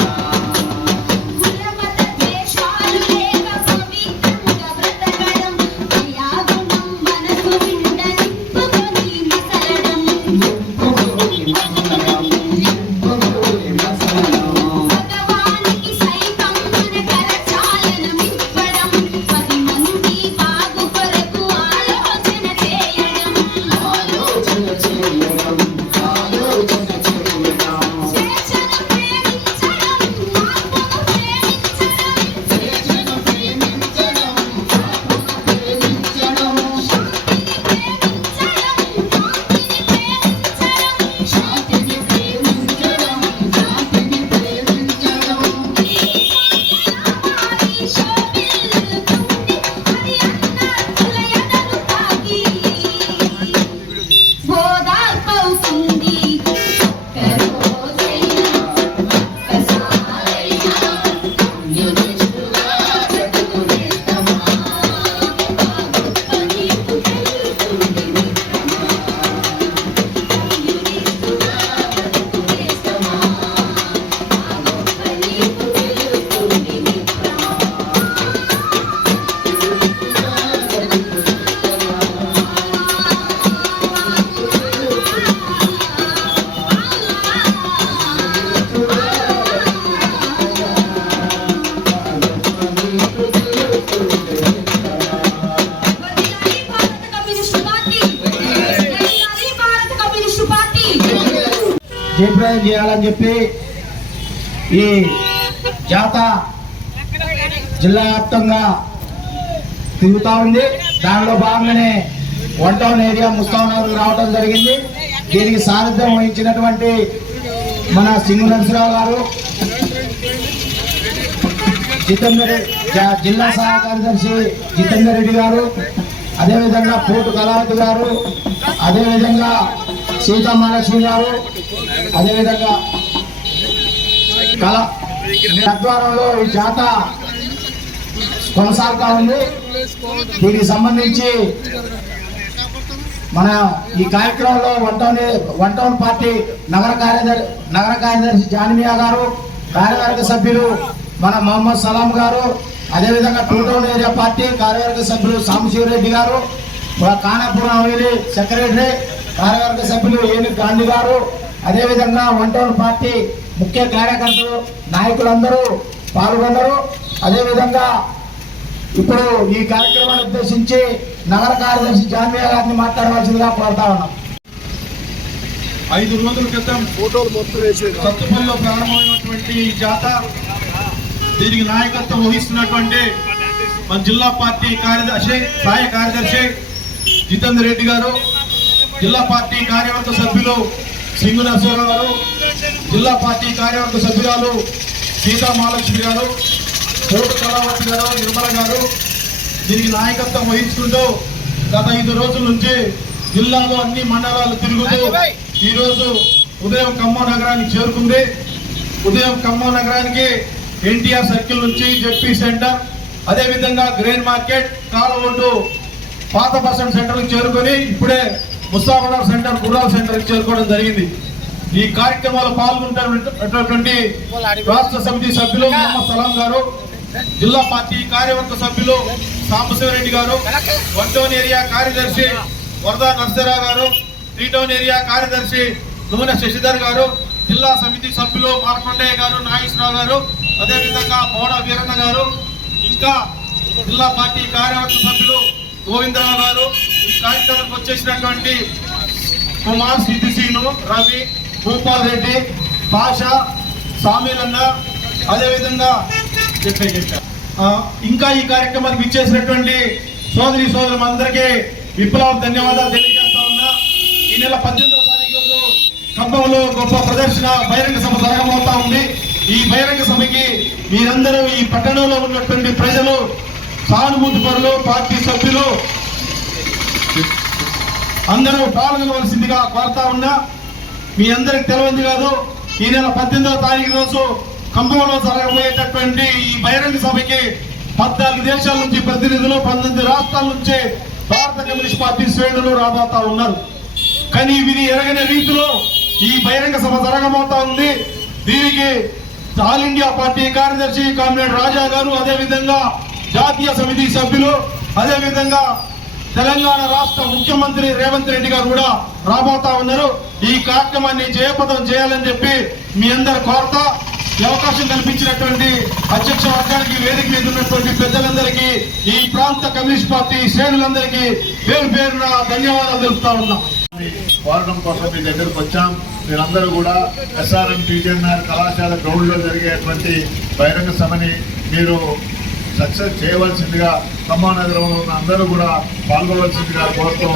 కులమత ద్వేషాలు లేక పవిత్రంగా బ్రతకడం, దయాగుణం మనసు నిండా నింపుకొని మసలడం. భగవానికి సైతం మన కరచాలనమివ్వడం, 10 మంది బాగు కొరకు ఆలోచన చేయడం. స్వేచ్ఛను ప్రేమించడం, మార్పును ప్రేమించడం. శాంతిని ప్రేమించడం, శాంతిని ప్రేమించడం. ఈ శాంతినామాది శోభిల్లుతుంది, అది అన్నర్థుల ఎదను తాకి ఓదార్పవుతుంది. ఒక్క రోజైనా ఒక్కసారైనా కమ్యూనిస్టుగా బ్రతుకునేస్తావా? ఆ గొప్ప నీకు తెలుస్తుంది మిత్రమా. కమ్యూనిస్టుగా బ్రతుకునేస్తావా? ఆ గొప్ప నీకు తెలుస్తుంది మిత్రమా. వర్ధిల్లాలి భారత కమ్యూనిస్టు పార్టీ. వర్ధిల్లాలి భారత కమ్యూనిస్టు పార్టీ. జయప్రదం చేయాలని చెప్పి ఈ జాత జిల్లా వ్యాప్తంగా తిరుగుతూ ఉంది. దానిలో భాగంగానే 1 టౌన్ ఏరియా ముస్తానగర్ రావడం జరిగింది. దీనికి సారథ్యం వహించినటువంటి మన సింగు నరసరావు గారు, జిల్లా సహాయ కార్యదర్శి జితేందర్ రెడ్డి గారు, అదేవిధంగా పోటు కళావతి గారు, అదేవిధంగా సీతామహాలక్ష్మి గారు, అదేవిధంగా ఆధ్వర్యంలో ఈ జాత కొనసాగుతా ఉంది. దీనికి సంబంధించి మన ఈ కార్యక్రమంలో వన్ టౌన్ పార్టీ నగర కార్యదర్శి జానిమియా గారు, కార్యవర్గ సభ్యులు మన మొహమ్మద్ సలాం గారు, అదేవిధంగా టూ టౌన్ ఏరియా పార్టీ కార్యవర్గ సభ్యులు సాంబశివరెడ్డి గారు, కానాపురం హవేలీ సెక్రటరీ కార్యవర్గ సభ్యులు ఏమి గాంధీ గారు, అదేవిధంగా వన్ టౌన్ పార్టీ ముఖ్య కార్యకర్తలు నాయకులందరూ పాల్గొన్నారు. అదేవిధంగా ఇప్పుడు ఈ కార్యక్రమాన్ని ఉద్దేశించి నగర కార్యదర్శి జాన్వియా గారిని మాట్లాడవలసిందిగా కోరుతా ఉన్నాం. 5 రోజుల క్రితం సత్తుపల్లిలో ప్రారంభమైనటువంటి ఈ జాతర, దీనికి నాయకత్వం వహిస్తున్నటువంటి మన జిల్లా పార్టీ కార్యదర్శి సహాయ కార్యదర్శి జితేందర్ రెడ్డి గారు, జిల్లా పార్టీ కార్యవర్గ సభ్యులు సింగు నరసింహరావు గారు, జిల్లా పార్టీ కార్యవర్గ సభ్యురాలు సీతా మహాలక్ష్మి గారు, కోట కళావతి గారు, నిర్మల గారు దీనికి నాయకత్వం వహించుకుంటూ గత 5 రోజుల నుంచి జిల్లాలో అన్ని మండలాలు తిరుగుతూ ఈరోజు ఉదయం ఖమ్మం నగరానికి చేరుకుంది. ఉదయం ఖమ్మం నగరానికి ఎన్టీఆర్ సర్కిల్ నుంచి జెడ్పీ సెంటర్, అదేవిధంగా గ్రెయిన్ మార్కెట్, కాలవొడ్డు పాత బస్ స్టాండ్ సెంటర్కి చేరుకొని ఇప్పుడే ముస్తాఫాబాద్ సెంటర్, గుర్రాల సెంటర్కి చేరుకోవడం జరిగింది. ఈ కార్యక్రమాలు పాల్గొంటున్నటువంటి రాష్ట్ర సమితి సభ్యులు మొహమ్మద్ సలాం గారు, జిల్లా పార్టీ కార్యవర్గ సభ్యులు సాంబశివరెడ్డి గారు, వన్ టౌన్ ఏరియా కార్యదర్శి వరదా నర్సరావు గారు, త్రీ టౌన్ ఏరియా కార్యదర్శి నూనె శశిధర్ గారు, జిల్లా సమితి సభ్యులు మార్కండయ్య గారు, నాగేశ్వరరావు గారు, అదేవిధంగా పౌడ వీరన్న గారు, ఇంకా జిల్లా పార్టీ కార్యవర్గ సభ్యులు గోవిందరావు గారు, ఈ కార్యక్రమానికి వచ్చేసినటువంటి కుమార్, సిద్దిసీను, రవి, భూపాల్ రెడ్డి, భాష, సామీలన్న, అదేవిధంగా ఇంకా ఈ కార్యక్రమానికి ఇచ్చేసినటువంటి సోదరులందరికీ విప్లవ ధన్యవాదాలు తెలియజేస్తా ఉన్నా. ఈ నెల 18వ తారీఖు రోజు ఖమ్మంలో గొప్ప ప్రదర్శన బహిరంగ సభ జరగబోతా ఉంది. ఈ బహిరంగ సభకి మీరందరూ, ఈ పట్టణంలో ఉన్నటువంటి ప్రజలు, సానుభూతి పరులు, పార్టీ సభ్యులు అందరూ పాల్గొనవలసిందిగా కోరుతా ఉన్నా. మీ అందరికి తెలియంది కాదు, ఈ నెల 18వ తారీఖు రోజు ఖమ్మంలో జరగబోయేటటువంటి ఈ బహిరంగ సభకి 14 దేశాల నుంచి ప్రతినిధులు, 19 రాష్ట్రాల నుంచి భారత కమ్యూనిస్ట్ పార్టీ శ్రేణులు రాబోతా ఉన్నారు. కానీ వీరి ఎరగని రీతిలో ఈ బహిరంగ సభ జరగబోతా ఉంది. దీనికి ఆల్ ఇండియా పార్టీ కార్యదర్శి కామ్రేడ్ రాజా గారు, అదేవిధంగా జాతీయ సమితి సభ్యులు, అదేవిధంగా తెలంగాణ రాష్ట్ర ముఖ్యమంత్రి రేవంత్ రెడ్డి గారు కూడా రాబోతా ఉన్నారు. ఈ కార్యక్రమాన్ని జయప్రదం చేయాలని చెప్పి మీ అందరు కోరుతా, ఈ అవకాశం కల్పించినటువంటి అధ్యక్ష వర్గానికి, వేదిక మీద ఉన్నటువంటి పెద్దలందరికీ, ఈ ప్రాంత కమ్యూనిస్ట్ పార్టీ శ్రేణులందరికీ పేరు పేరున ధన్యవాదాలు తెలుపుతా ఉన్నాం. కోరడం కోసం మీ దగ్గరకు వచ్చాం. మీరందరూ కూడా ఎస్ఆర్ఎం టీజీఎన్ఆర్ కళాశాల గ్రౌండ్ లో జరిగేటువంటి బహిరంగ సభని మీరు సక్సెస్ చేయవలసిందిగా, ఖమ్మం నగరంలో ఉన్న అందరూ కూడా పాల్గొవలసిందిగా కోరుతూ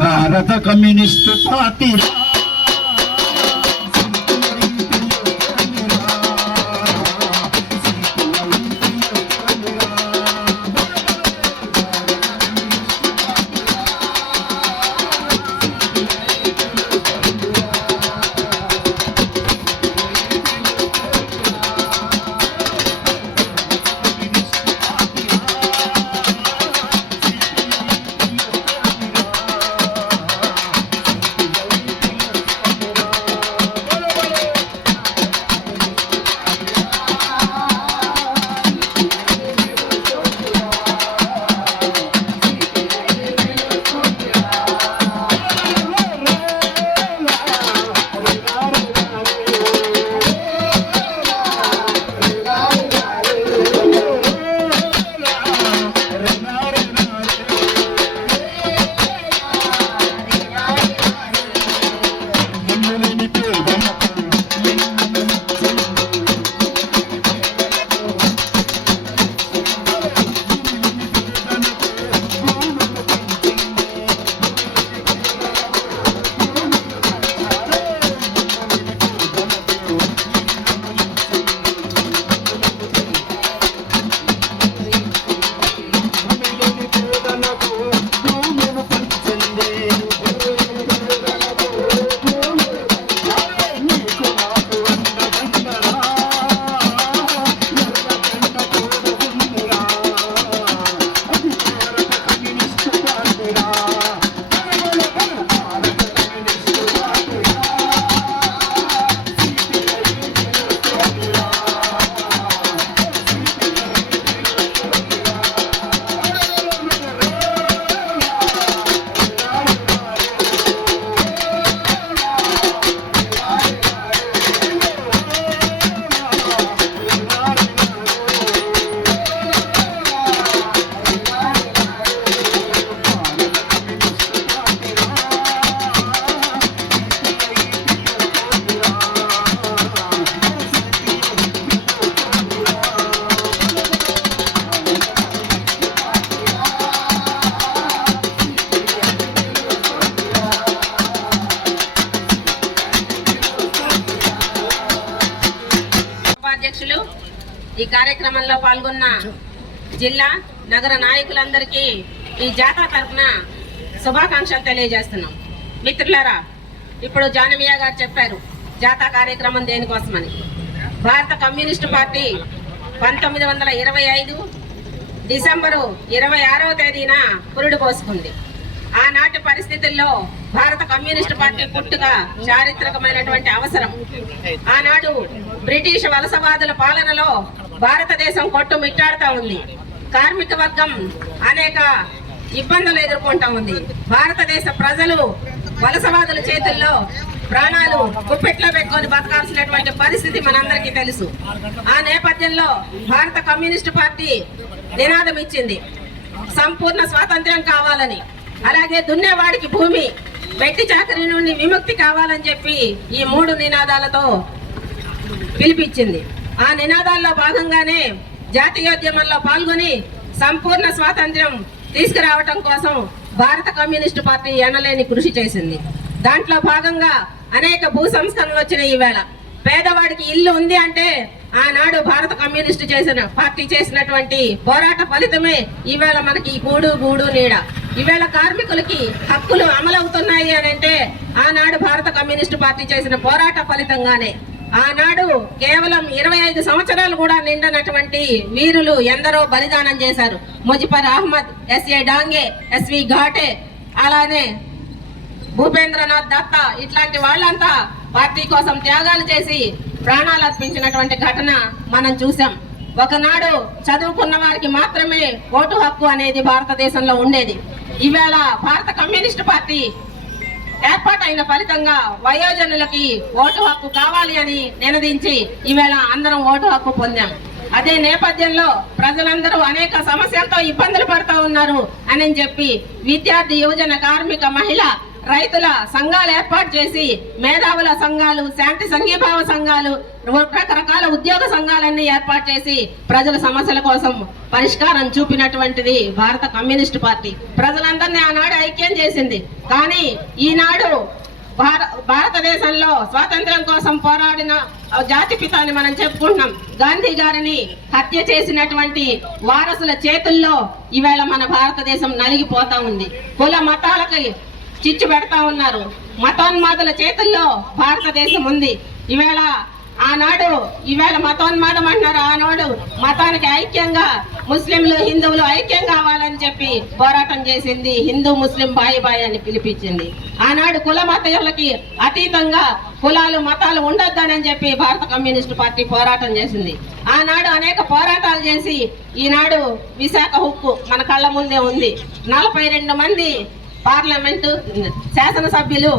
భారత కమ్యూనిస్టు పార్టీ ఉపాధ్యక్షులు ఈ కార్యక్రమంలో పాల్గొన్న జిల్లా నగర నాయకులందరికీ ఈ జాతా తరఫున శుభాకాంక్షలు తెలియజేస్తున్నాం. మిత్రులారా, ఇప్పుడు జానమియా గారు చెప్పారు జాతా కార్యక్రమం దేనికోసమని. భారత కమ్యూనిస్టు పార్టీ 1925 డిసెంబరు 26వ తేదీన పురుడు పోసుకుంది. ఆనాటి పరిస్థితుల్లో భారత కమ్యూనిస్టు పార్టీ పుట్టుక చారిత్రకమైనటువంటి అవసరం. ఆనాడు బ్రిటిష్ వలసవాదుల పాలనలో భారతదేశం కొట్టుమిట్టాడుతూ ఉంది. కార్మిక వర్గం అనేక ఇబ్బందులు ఎదుర్కొంటా ఉంది. భారతదేశ ప్రజలు వలసవాదుల చేతుల్లో ప్రాణాలు గుప్పెట్లో పెట్టుకొని బతకాల్సినటువంటి పరిస్థితి మనందరికీ తెలుసు. ఆ నేపథ్యంలో భారత కమ్యూనిస్టు పార్టీ నినాదం ఇచ్చింది, సంపూర్ణ స్వాతంత్ర్యం కావాలని, అలాగే దున్నేవాడికి భూమి, వెట్టి చాకరీ నుండి విముక్తి కావాలని చెప్పి ఈ 3 నినాదాలతో పిలిపించింది. ఆ నినాదాల్లో భాగంగానే జాతీయోద్యమంలో పాల్గొని సంపూర్ణ స్వాతంత్ర్యం తీసుకురావటం కోసం భారత కమ్యూనిస్టు పార్టీ ఎనలేని కృషి చేసింది. దాంట్లో భాగంగా అనేక భూ సంస్కరణలు వచ్చిన ఈవేళ పేదవాడికి ఇల్లు ఉంది అంటే ఆనాడు భారత కమ్యూనిస్టు పార్టీ చేసినటువంటి పోరాట ఫలితమే ఈవేళ మనకి గూడు నీడ. ఈవేళ కార్మికులకి హక్కులు అమలవుతున్నాయి అని అంటే ఆనాడు భారత కమ్యూనిస్టు పార్టీ చేసిన పోరాట ఫలితంగానే. ఆనాడు కేవలం 25 సంవత్సరాలు కూడా నిండనటువంటి వీరులు ఎందరో బలిదానం చేశారు. ముజిబర్ అహ్మద్, ఎస్ఏ డాంగే, ఎస్వి ఘాటే, అలానే భూపేంద్రనాథ్ దత్తా, ఇట్లాంటి వాళ్ళంతా పార్టీ కోసం త్యాగాలు చేసి ప్రాణాలు అర్పించినటువంటి ఘటన మనం చూసాం. ఒకనాడు చదువుకున్న వారికి మాత్రమే ఓటు హక్కు అనేది భారతదేశంలో ఉండేది. ఈవేళ భారత కమ్యూనిస్టు పార్టీ ఏర్పాటైన ఫలితంగా వయోజనులకి ఓటు హక్కు కావాలి అని నినదించి ఈవేళ అందరం ఓటు హక్కు పొందాం. అదే నేపథ్యంలో ప్రజలందరూ అనేక సమస్యలతో ఇబ్బందులు పడుతూ ఉన్నారు అని చెప్పి విద్యార్థి, యువజన, కార్మిక, మహిళ రైతుల సంఘాలు ఏర్పాటు చేసి మేధావుల సంఘాలు, శాంతి సంఘీభావ సంఘాలు, రకరకాల ఉద్యోగ సంఘాలన్నీ ఏర్పాటు చేసి ప్రజల సమస్యల కోసం పరిష్కారం చూపినటువంటిది భారత కమ్యూనిస్టు పార్టీ. ప్రజలందరినీ ఆనాడు ఐక్యం చేసింది. కానీ ఈనాడు భారతదేశంలో స్వాతంత్ర్యం కోసం పోరాడిన జాతిపిత అని మనం చెప్పుకుంటున్నాం. గాంధీ గారిని హత్య చేసినటువంటి వారసుల చేతుల్లో ఈవేళ మన భారతదేశం నలిగిపోతా ఉంది. కుల మతాలకి చిచ్చు పెడతా ఉన్నారు. మతోన్మాదుల చేతుల్లో భారతదేశం ఉంది. ఈవేళ మతోన్మాదం అంటున్నారు. ఆనాడు మతానికి ఐక్యంగా ముస్లింలు, హిందువులు ఐక్యం కావాలని చెప్పి పోరాటం చేసింది. హిందూ ముస్లిం బాయి బాయి అని పిలిపించింది. ఆనాడు కుల మతాలకి అతీతంగా కులాలు మతాలు ఉండొద్దని చెప్పి భారత కమ్యూనిస్టు పార్టీ పోరాటం చేసింది. ఆనాడు అనేక పోరాటాలు చేసి ఈనాడు విశాఖ హక్కు మన కళ్ళ ముందే ఉంది. 42 మంది పార్లమెంటు శాసనసభ్యులు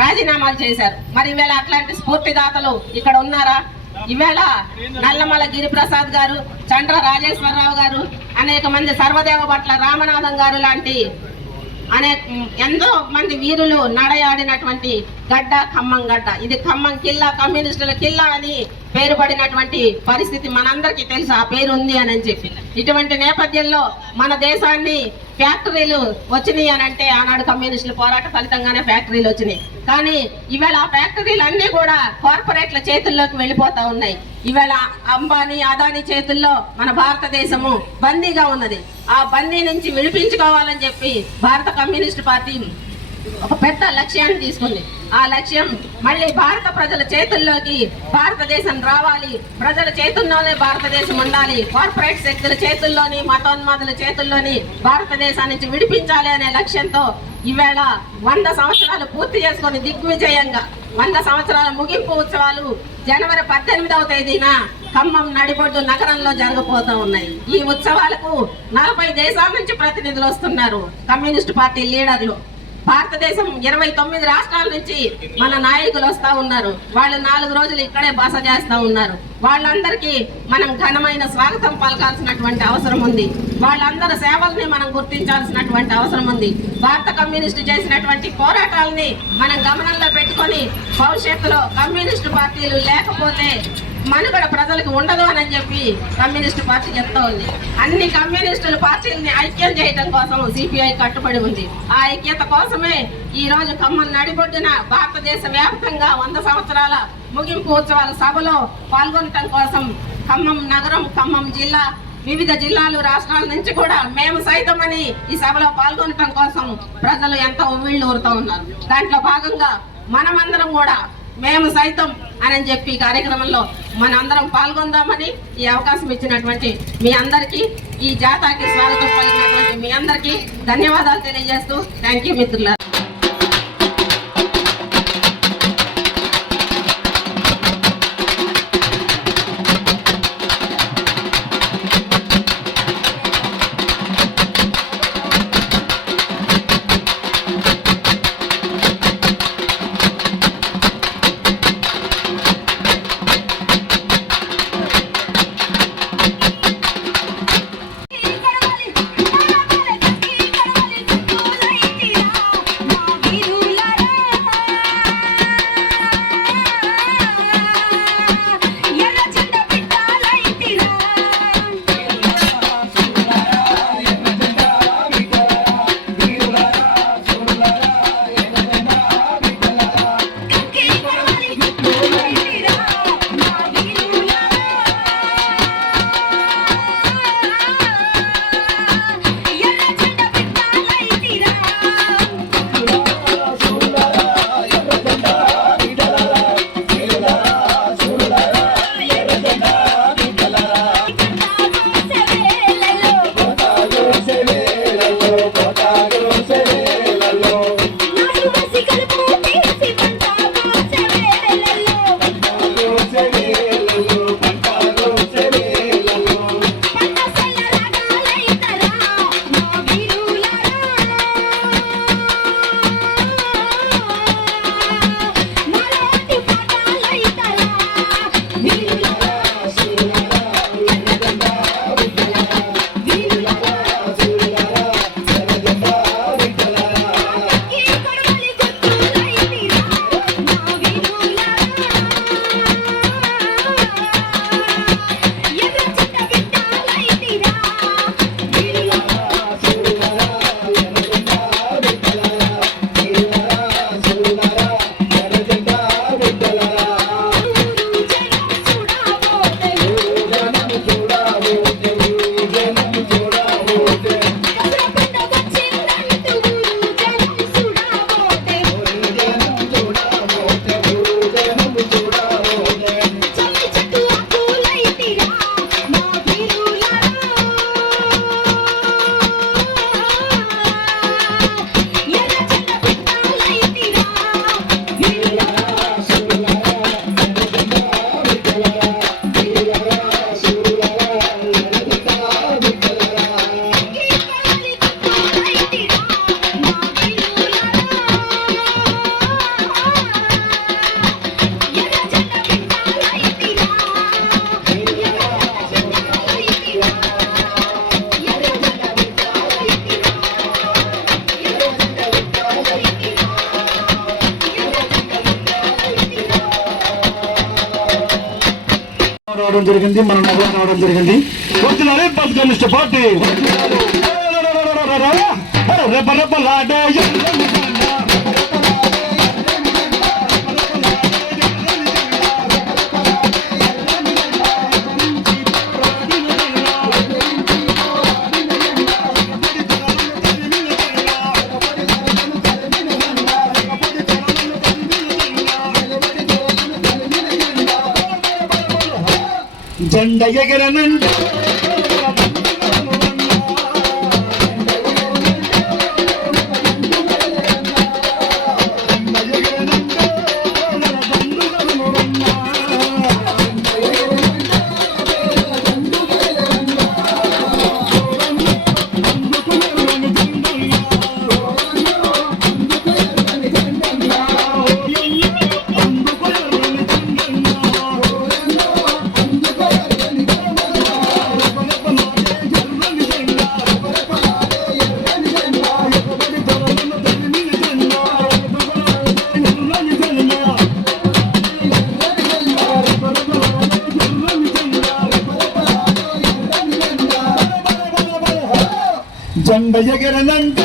రాజీనామాలు చేశారు. మరి ఈవేళ అట్లాంటి స్ఫూర్తిదాతలు ఇక్కడ ఉన్నారా? ఈవేళ నల్లమల గిరిప్రసాద్ గారు, చండ్ర రాజేశ్వరరావు గారు, అనేక మంది సర్వదేవ భట్ల రామనాథం గారు లాంటి ఎంతో మంది వీరులు నడయాడినటువంటి గడ్డ ఖమ్మం గడ్డ. ఇది ఖమ్మం కిల్లా, కమ్యూనిస్టుల కిల్లా అని పేరు పడినటువంటి పరిస్థితి మనందరికీ తెలుసు. ఆ పేరు ఉంది అని చెప్పి ఇటువంటి నేపథ్యంలో మన దేశాన్ని ఫ్యాక్టరీలు వచ్చినాయి అని అంటే ఆనాడు కమ్యూనిస్టుల పోరాట ఫలితంగానే ఫ్యాక్టరీలు వచ్చినాయి. కానీ ఈవేళ ఆ ఫ్యాక్టరీలు అన్నీ కూడా కార్పొరేట్ల చేతుల్లోకి వెళ్ళిపోతా ఉన్నాయి. ఈవేళ అంబానీ, అదానీ చేతుల్లో మన భారతదేశము బందీగా ఉన్నది. ఆ బందీ నుంచి విడిపించుకోవాలని చెప్పి భారత కమ్యూనిస్టు పార్టీ ఒక పెద్ద లక్ష్యాన్ని తీసుకుంది. ఆ లక్ష్యం మళ్ళీ భారత ప్రజల చేతుల్లోకి భారతదేశం రావాలి, ప్రజల చేతుల్లోనే భారతదేశం ఉండాలి, కార్పొరేట్ శక్తుల చేతుల్లోని, మతోన్మాదుల చేతుల్లోని భారతదేశాన్ని నుంచి విడిపించాలి అనే లక్ష్యంతో ఈవేళ 100 సంవత్సరాలు పూర్తి చేసుకొని దిగ్విజయంగా 100 సంవత్సరాల ముగింపు ఉత్సవాలు జనవరి 18వ తేదీన ఖమ్మం నడిబొడ్డు నగరంలో జరగబోతూ ఉన్నాయి. ఈ ఉత్సవాలకు 40 దేశాల నుంచి ప్రతినిధులు వస్తున్నారు, కమ్యూనిస్టు పార్టీ లీడర్లు. భారతదేశం 29 రాష్ట్రాల నుంచి మన నాయకులు వస్తా ఉన్నారు. వాళ్ళు 4 రోజులు ఇక్కడే బస చేస్తా ఉన్నారు. వాళ్ళందరికీ మనం ఘనమైన స్వాగతం పలకాల్సినటువంటి అవసరం ఉంది. వాళ్ళందరి సేవల్ని మనం గుర్తించాల్సినటువంటి అవసరం ఉంది. భారత కమ్యూనిస్టు చేసినటువంటి పోరాటాలని మనం గమనంలో పెట్టుకొని భవిష్యత్తులో కమ్యూనిస్టు పార్టీలు లేకపోతే మనుగడ ప్రజలకు ఉండదు అని చెప్పి కమ్యూనిస్టు పార్టీ చెప్తా ఉంది. అన్ని కమ్యూనిస్టుల పార్టీలని ఐక్యం చేయడం కోసం సిపిఐ కట్టుబడి ఉంది. ఆ ఐక్యత కోసమే ఈ రోజు ఖమ్మం నడిబొడ్డున భారతదేశ వ్యాప్తంగా 100 సంవత్సరాల ముగింపు ఉత్సవాల సభలో పాల్గొనటం కోసం ఖమ్మం నగరం, ఖమ్మం జిల్లా, వివిధ జిల్లాలు, రాష్ట్రాల నుంచి కూడా మేము సైతం అని ఈ సభలో పాల్గొనటం కోసం ప్రజలు ఎంతో ఉవ్విళ్ళూరుతూ ఉన్నారు. దాంట్లో భాగంగా మనమందరం కూడా మేము సైతం అని చెప్పి ఈ కార్యక్రమంలో మనందరం పాల్గొందామని ఈ అవకాశం ఇచ్చినటువంటి మీ అందరికీ, ఈ జాతాకి స్వాగతం పలికినటువంటి మీ అందరికీ ధన్యవాదాలు తెలియజేస్తూ థ్యాంక్ యూ మిత్రులారా. రావడం జరిగింది, మన నగరం రావడం జరిగింది. వచ్చినారు భారత కమ్యూనిస్ట్ పార్టీ జెండ ఎగరనంటే జెండ ఎగరనంటే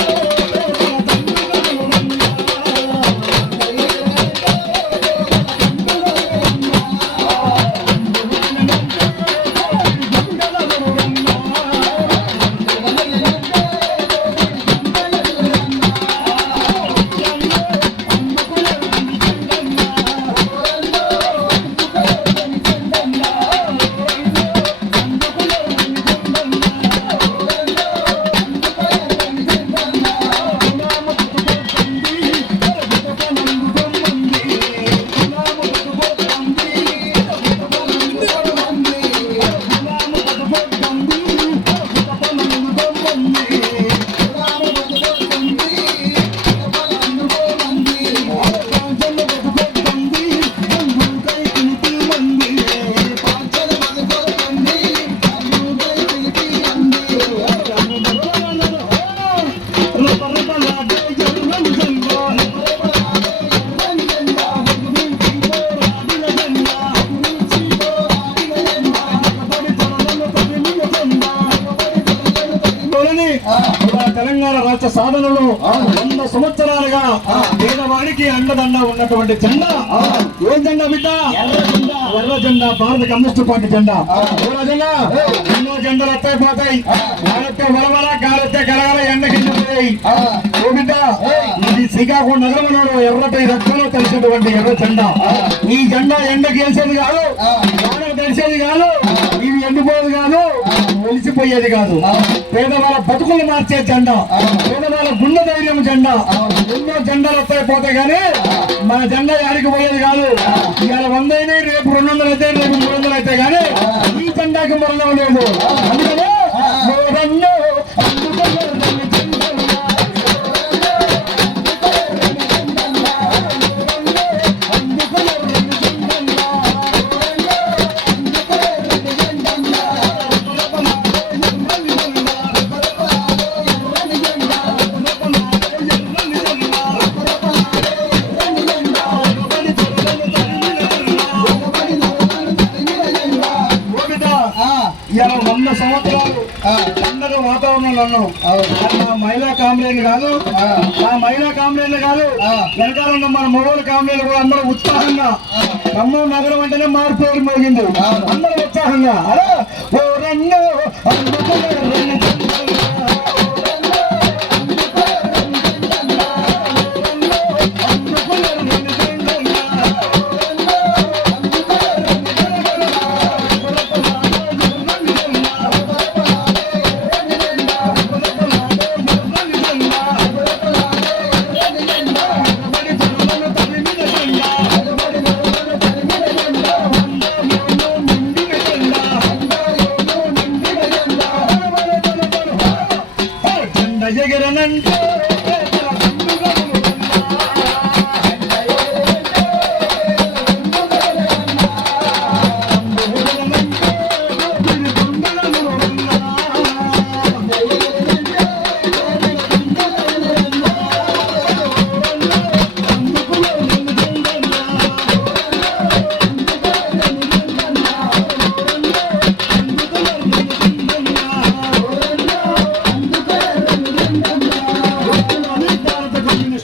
తెలంగాణ రాష్ట్ర సాధనలో 100 సంవత్సరాలుగా పేదవాడికి అండదండ ఉన్నటువంటి జెండా ఏ జెండా బిడ్డ? ఎర్ర జెండా, భారత కమ్యూనిస్ట్ పార్టీ జెండా. ఎన్నో జెండాలు అత్తైపోతాయి, గాలెత్తే వలవల, గాలెత్తే గలగల, ఎండకిండిపోయాయి. ఓ బిడ్డ, ఇది శ్రీకాకుళం నగరంలో ఎర్రటి రక్తంలో తెలిసినటువంటి ఎర్ర జెండా. ఈ జెండా ఎండకి వేసేది కాదు, వానకు తెలిసేది కాదు, ఇవి ఎండిపోయేది కాదు, వెలిసిపోయేది కాదు. పేదవాళ్ళ బతుకులు మార్చే జెండా, పేదవాళ్ళ గుండె ధైర్యం జెండా. ఎన్నో జెండాలు వస్తాయి కానీ మన జెండా యాడికి పోయేది కాదు. ఇవాళ 100 అయినాయి, రేపు 200 అయితే, రేపు 300 అయితే కానీ ఈ జెండాకి మరణం లేదు. అందుకనే ఇలా 100 సంవత్సరాలు పండగ వాతావరణంలో మహిళా కామ్రేడ్లు కాదు, ఆ మహిళా కామ్రేడ్లు కాదు, వెనకాల ఉన్న మన మొగోలు కామ్రేడ్లు కూడా అందరూ ఉత్సాహంగా ఖమ్మం నగరం అంటేనే మారిపోయి మోగింది. అందరూ ఉత్సాహంగా అరే ఓ రన్ను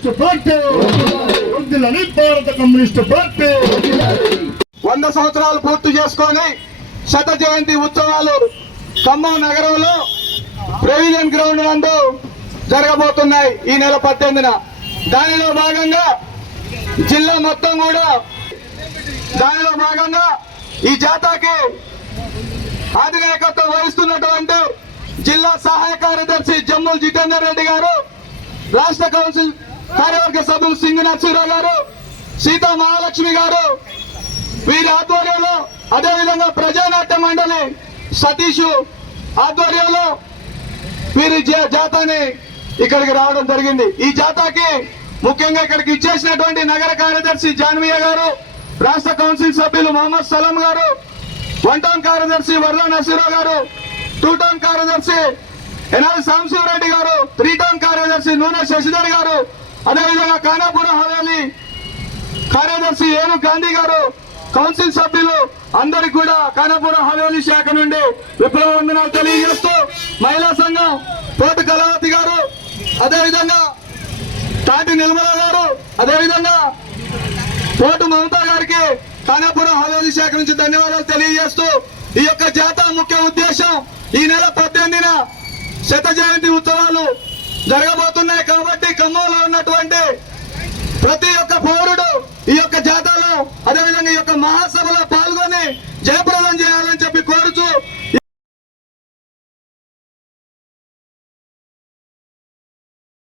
కమ్యూనిస్ట్ పార్టీ వర్ధిల్లాలి భారత కమ్యూనిస్ట్ పార్టీ 100 సంవత్సరాలు పూర్తి చేసుకొని శత జయంతి ఉత్సవాలు ఖమ్మం నగరంలో ప్రెవిజన్ గ్రౌండ్ నందు జరగబోతున్నాయి ఈ నెల 18న. దానిలో భాగంగా జిల్లా మొత్తం కూడా ఈ జాతాకి అధినాయకత్వం వహిస్తున్నటువంటి జిల్లా సహాయ కార్యదర్శి జమ్ముల జితేందర్ రెడ్డి గారు, రాష్ట్ర కౌన్సిల్ కార్యవర్గ సభ్యులు సింగ్ నరసింహరావు గారు, సీతా మహాలక్ష్మి గారు, వీరి ఆధ్వర్యంలో, అదేవిధంగా ప్రజానాట్య మండలి సతీష్ ఆధ్వర్యంలో వీరి జాతాని ఇక్కడికి రావడం జరిగింది. ఈ జాతాకి ముఖ్యంగా ఇక్కడికి ఇచ్చేసినటువంటి నగర కార్యదర్శి జాన్వియ గారు, రాష్ట్ర కౌన్సిల్ సభ్యులు మహమ్మద్ సలాం గారు, 1 టౌన్ కార్యదర్శి వర్ల నసీరావు గారు, 2 టౌన్ కార్యదర్శి ఎన్ఆర్ సాంశివరెడ్డి గారు, 3 టౌన్ కార్యదర్శి నూనె శశిధర్ గారు, అదేవిధంగా ఖానాపురం హవేలీ కార్యదర్శి ఏను గాంధీ గారు, కౌన్సిల్ సభ్యులు అందరికి కూడా ఖానాపురం హవేలీ శాఖ నుండి విప్లవ వందనాలు తెలియజేస్తూ, మహిళా సంఘం పోటు కళావతి గారు, అదేవిధంగా తాటి నిర్మల గారు, అదేవిధంగా పోటు మమతా గారికి ఖానాపురం హవేలీ శాఖ నుంచి ధన్యవాదాలు తెలియజేస్తూ, ఈ యొక్క జాతర ముఖ్య ఉద్దేశం ఈ నెల 18న శత జయంతి ఉత్సవాలు జరగబోతున్నాయి కాబట్టి ఖమ్మంలో ఉన్నటువంటి ప్రతి ఒక్క పౌరుడు ఈ యొక్క జాతరలో, అదేవిధంగా ఈ యొక్క మహాసభలో పాల్గొని జయప్రద